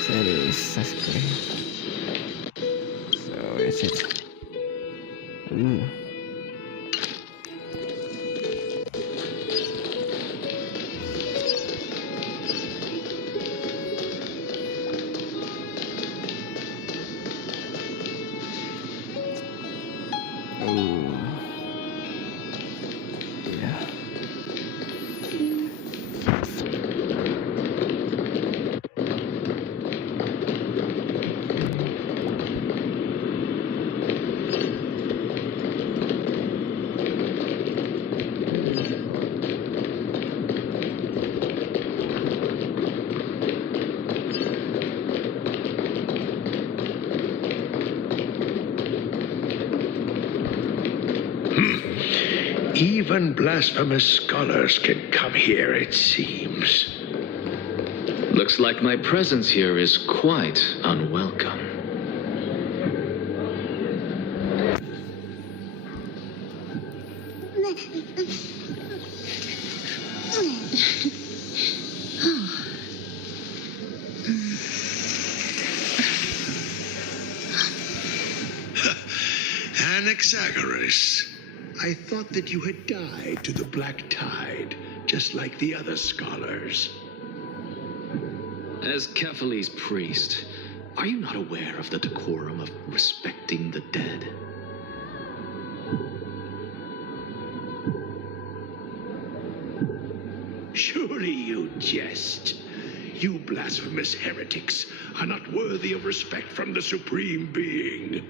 Series, that's great. So where is it? Ooh. Ooh. Yeah. Even blasphemous scholars can come here, it seems. Looks like my presence here is quite unwelcome. Anaxagoras, I thought that you had died to the Black Tide, just like the other scholars. As Cephales's priest, are you not aware of the decorum of respecting the dead? Surely you jest. You blasphemous heretics are not worthy of respect from the Supreme Being.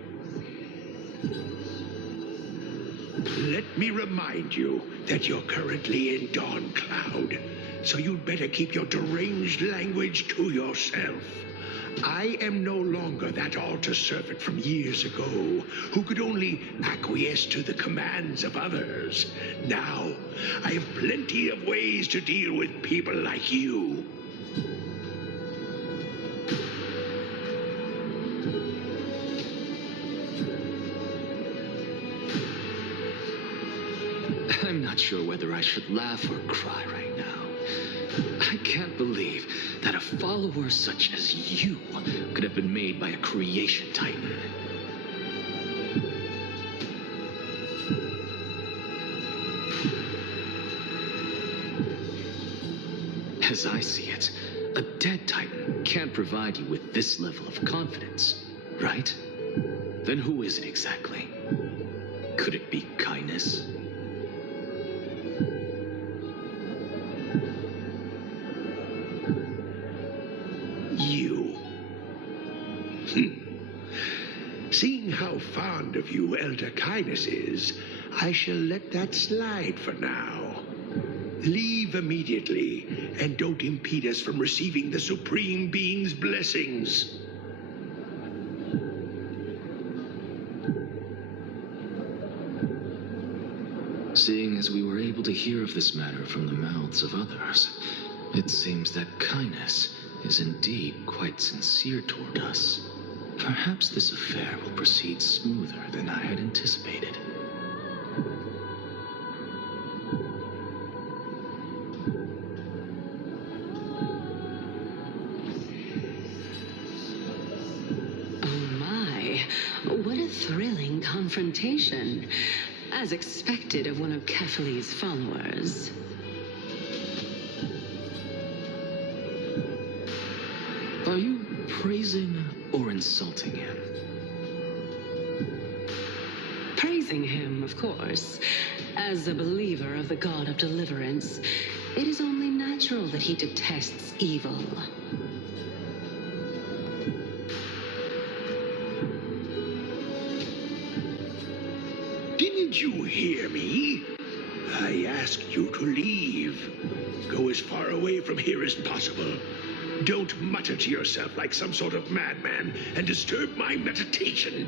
Let me remind you that you're currently in Dawn Cloud, so you'd better keep your deranged language to yourself. I am no longer that altar servant from years ago who could only acquiesce to the commands of others. Now, I have plenty of ways to deal with people like you. I'm not sure whether I should laugh or cry right now. I can't believe that a follower such as you could have been made by a creation titan. As I see it, a dead titan can't provide you with this level of confidence, right? Then who is it exactly? Could it be kindness? You. Seeing how fond of you Elder Kindness is, I shall let that slide for now. Leave immediately, and don't impede us from receiving the Supreme Being's blessings. Seeing as we were able to hear of this matter from the mouths of others, it seems that kindness is indeed quite sincere toward us. Perhaps this affair will proceed smoother than I had anticipated. Oh my, what a thrilling confrontation. As expected of one of Cephales's followers. Are you praising or insulting him? Praising him, of course. As a believer of the God of Deliverance, it is only natural that he detests evil. Didn't you hear me? I asked you to leave. Go as far away from here as possible. Don't mutter to yourself like some sort of madman and disturb my meditation.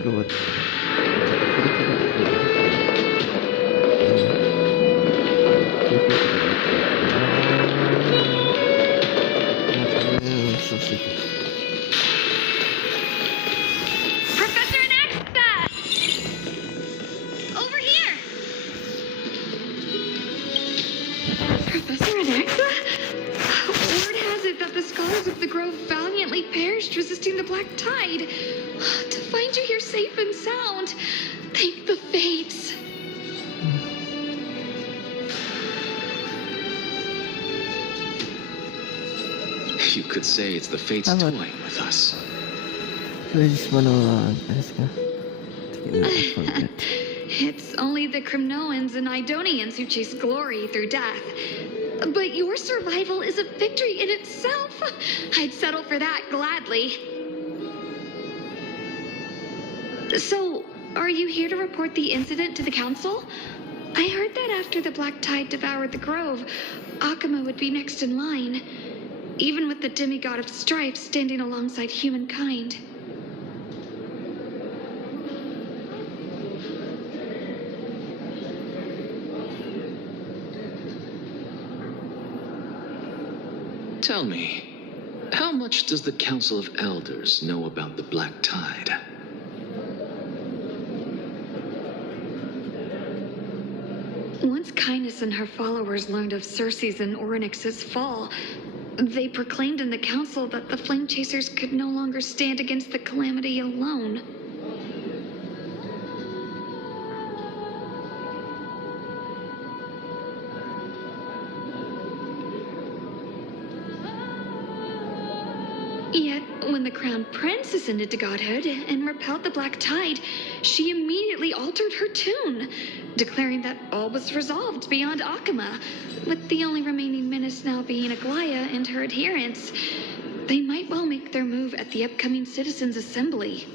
forgot. So stupid. Professor Nexa! Over here! Professor Anaxa? Word has it that the scholars of the Grove valiantly perished resisting the Black Tide. To find you here safe and sound, thank the fates. You could say it's the fates How about- toying with us. So I just wanna ask her to get me forget. It's only the Kremnoans and Idonians who chase glory through death. But your survival is a victory in itself. I'd settle for that gladly. So, are you here to report the incident to the council? I heard that after the Black Tide devoured the Grove, Akuma would be next in line, even with the demigod of strife standing alongside humankind. Tell me, how much does the Council of Elders know about the Black Tide? Once Kindness and her followers learned of Circe's and Orynyx's fall, they proclaimed in the council that the Flame Chasers could no longer stand against the calamity alone. Yet, when the Crown Prince ascended to godhood and repelled the Black Tide, she immediately altered her tune, declaring that all was resolved beyond Akuma, with the only remaining menace now being Aglaya and her adherents. They might well make their move at the upcoming Citizens' Assembly.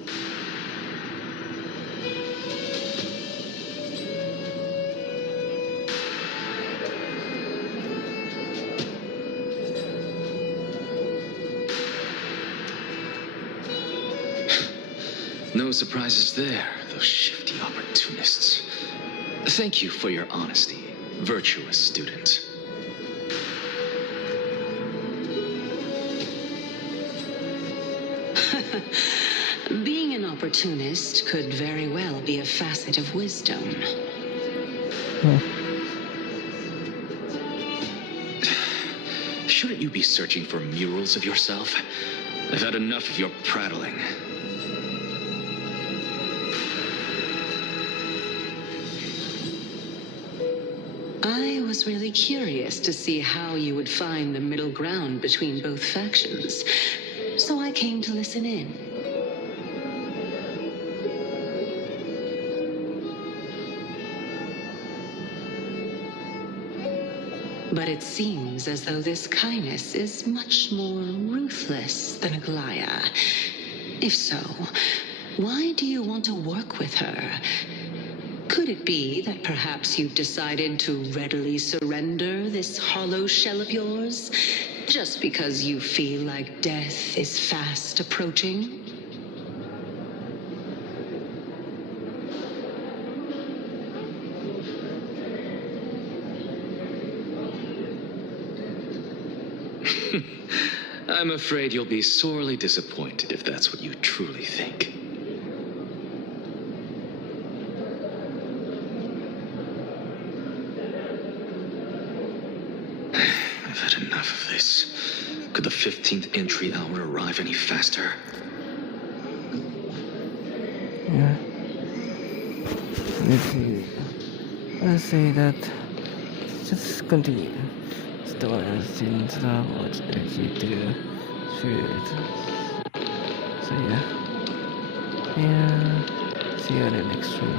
No surprises there, those shifty opportunists. Thank you for your honesty, virtuous student. Being an opportunist could very well be a facet of wisdom. Shouldn't you be searching for murals of yourself? I've had enough of your prattling. I was really curious to see how you would find the middle ground between both factions, so I came to listen in. But it seems as though this Kindness is much more ruthless than Aglaya. If so, why do you want to work with her? Could it be that perhaps you've decided to readily surrender this hollow shell of yours, just because you feel like death is fast approaching? I'm afraid you'll be sorely disappointed if that's what you truly think. I've had enough of this. Could the 15th entry hour arrive any faster? Yeah. Let's see. Let's say that. Just continue. Story since what actually do shoot. So yeah. Yeah. See you in the next stream.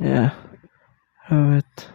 Yeah, have it.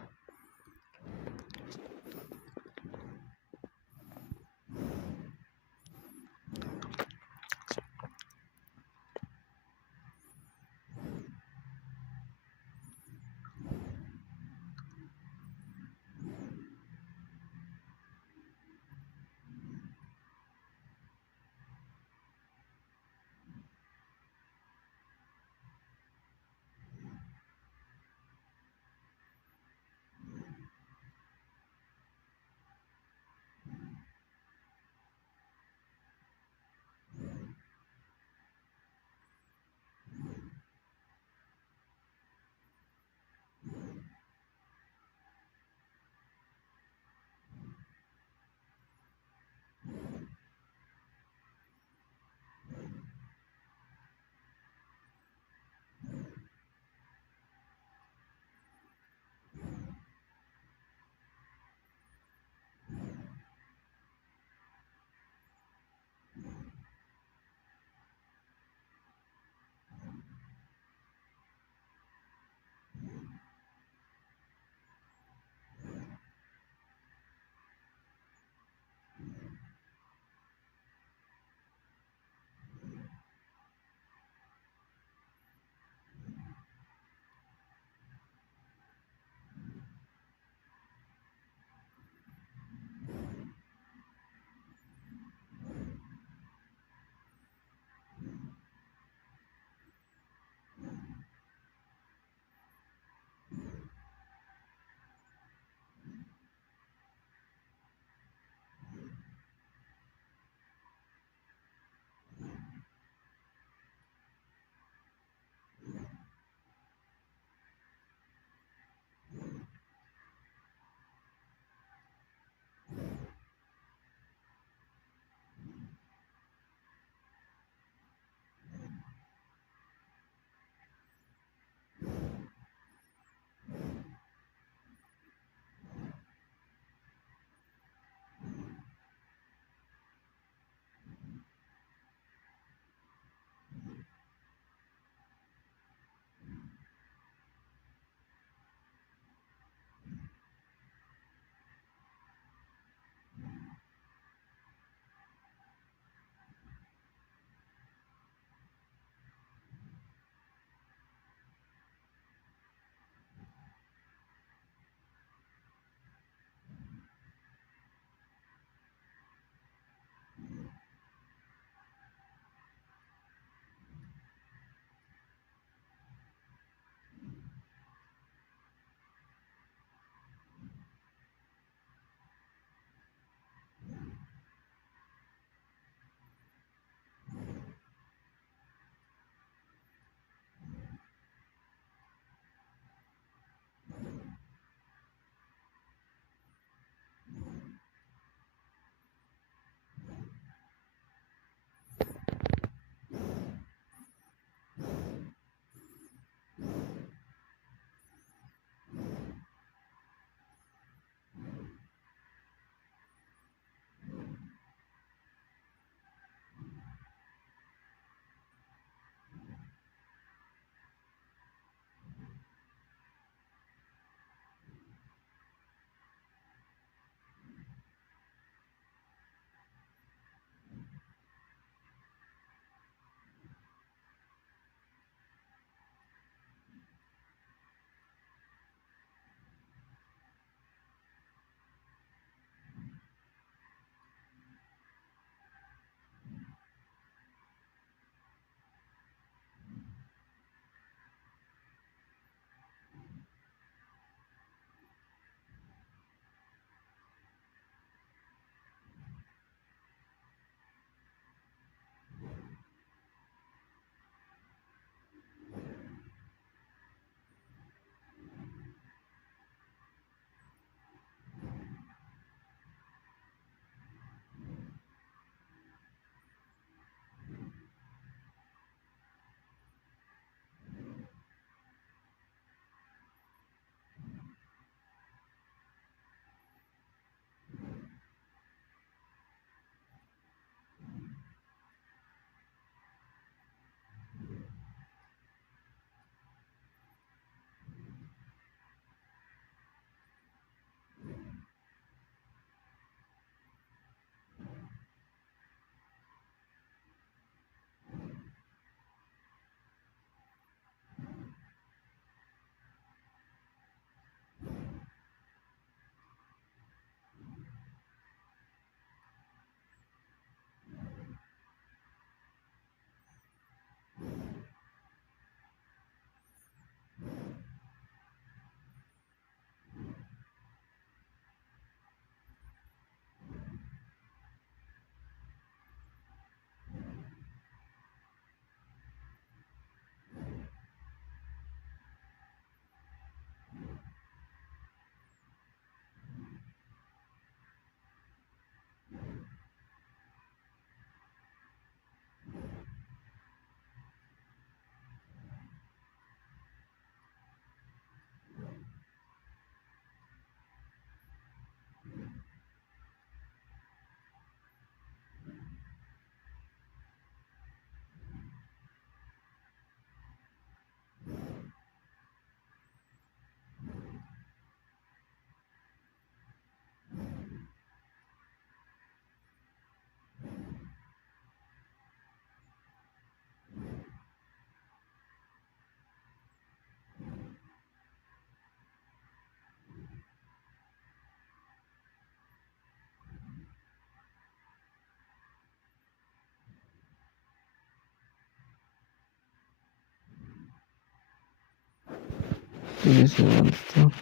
This is want to.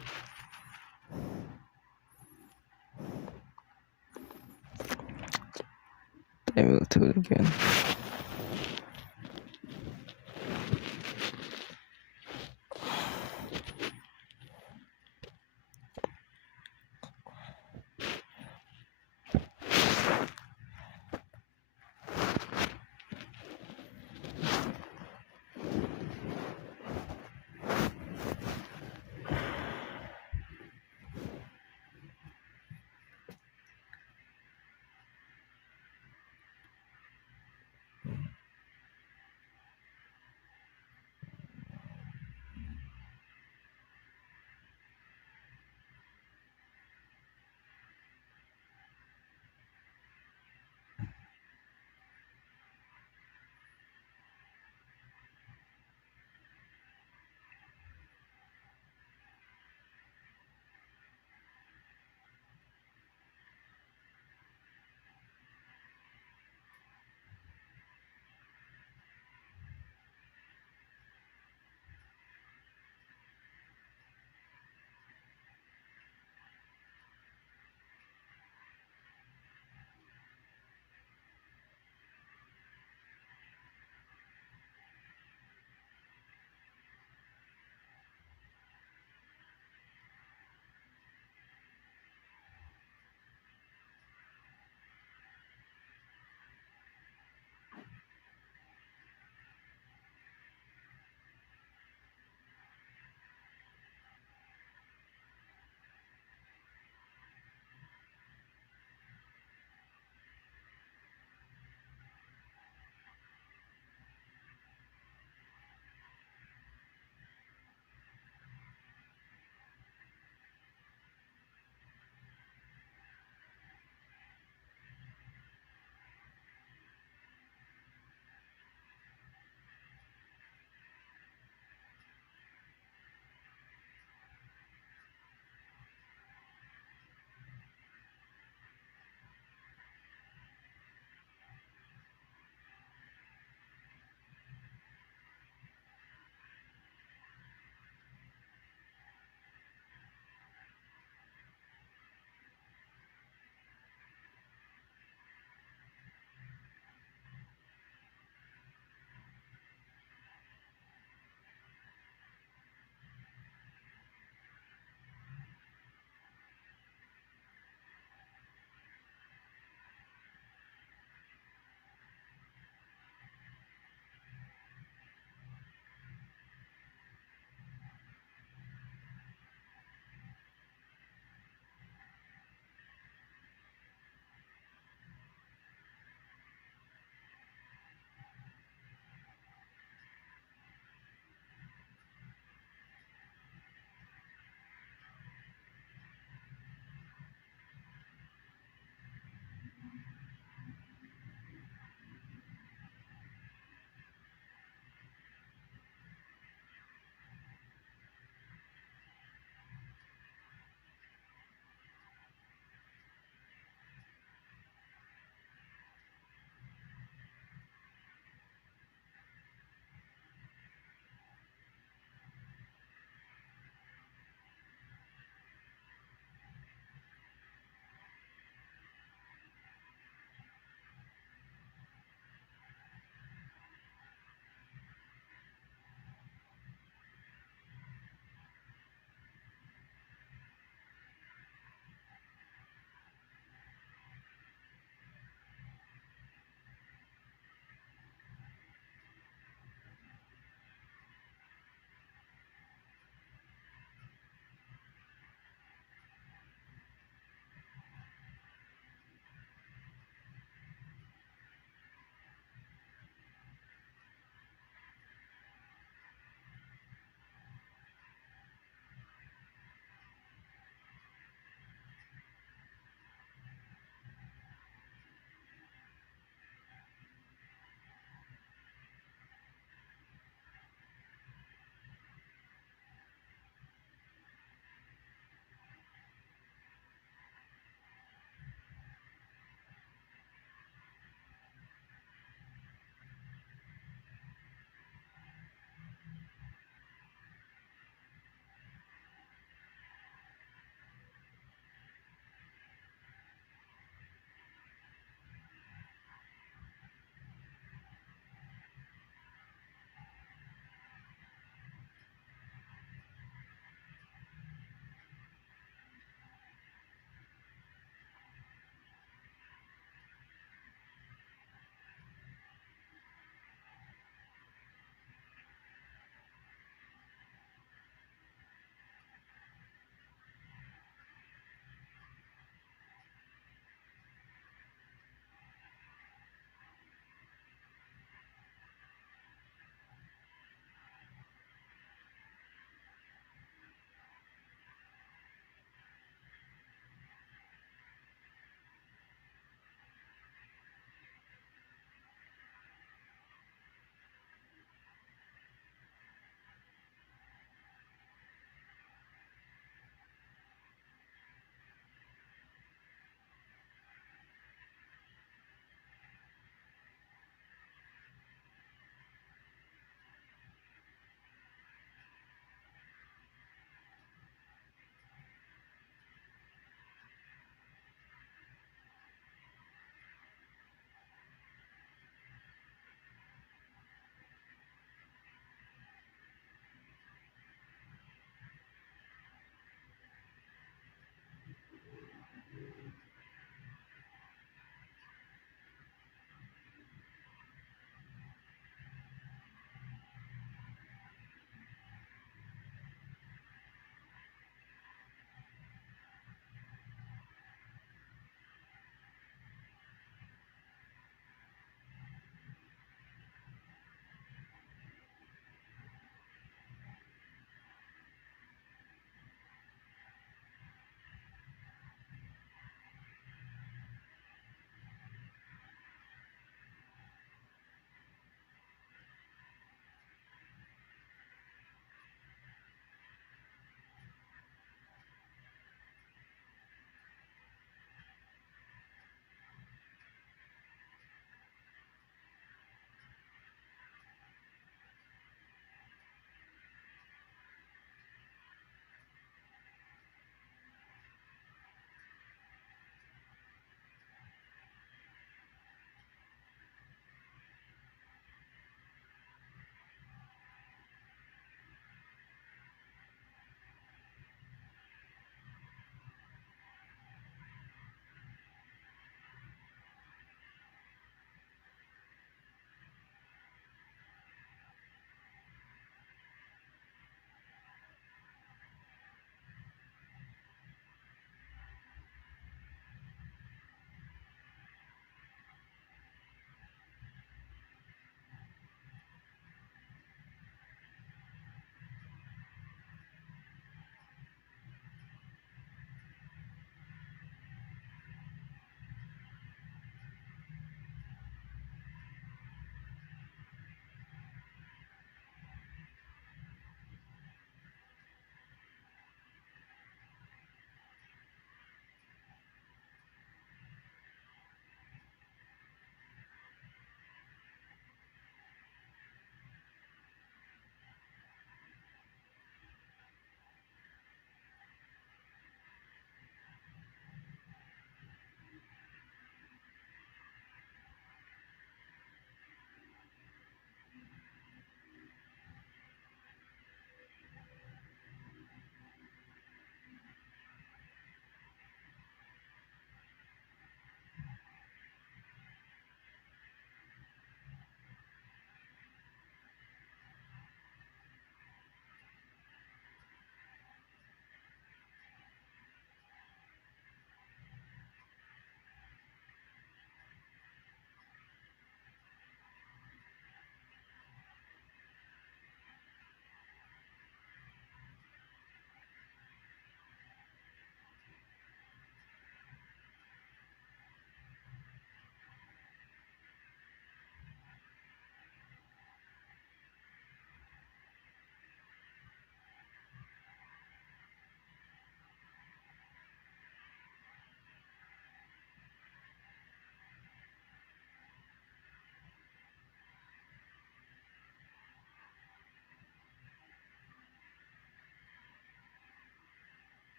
I will do it again.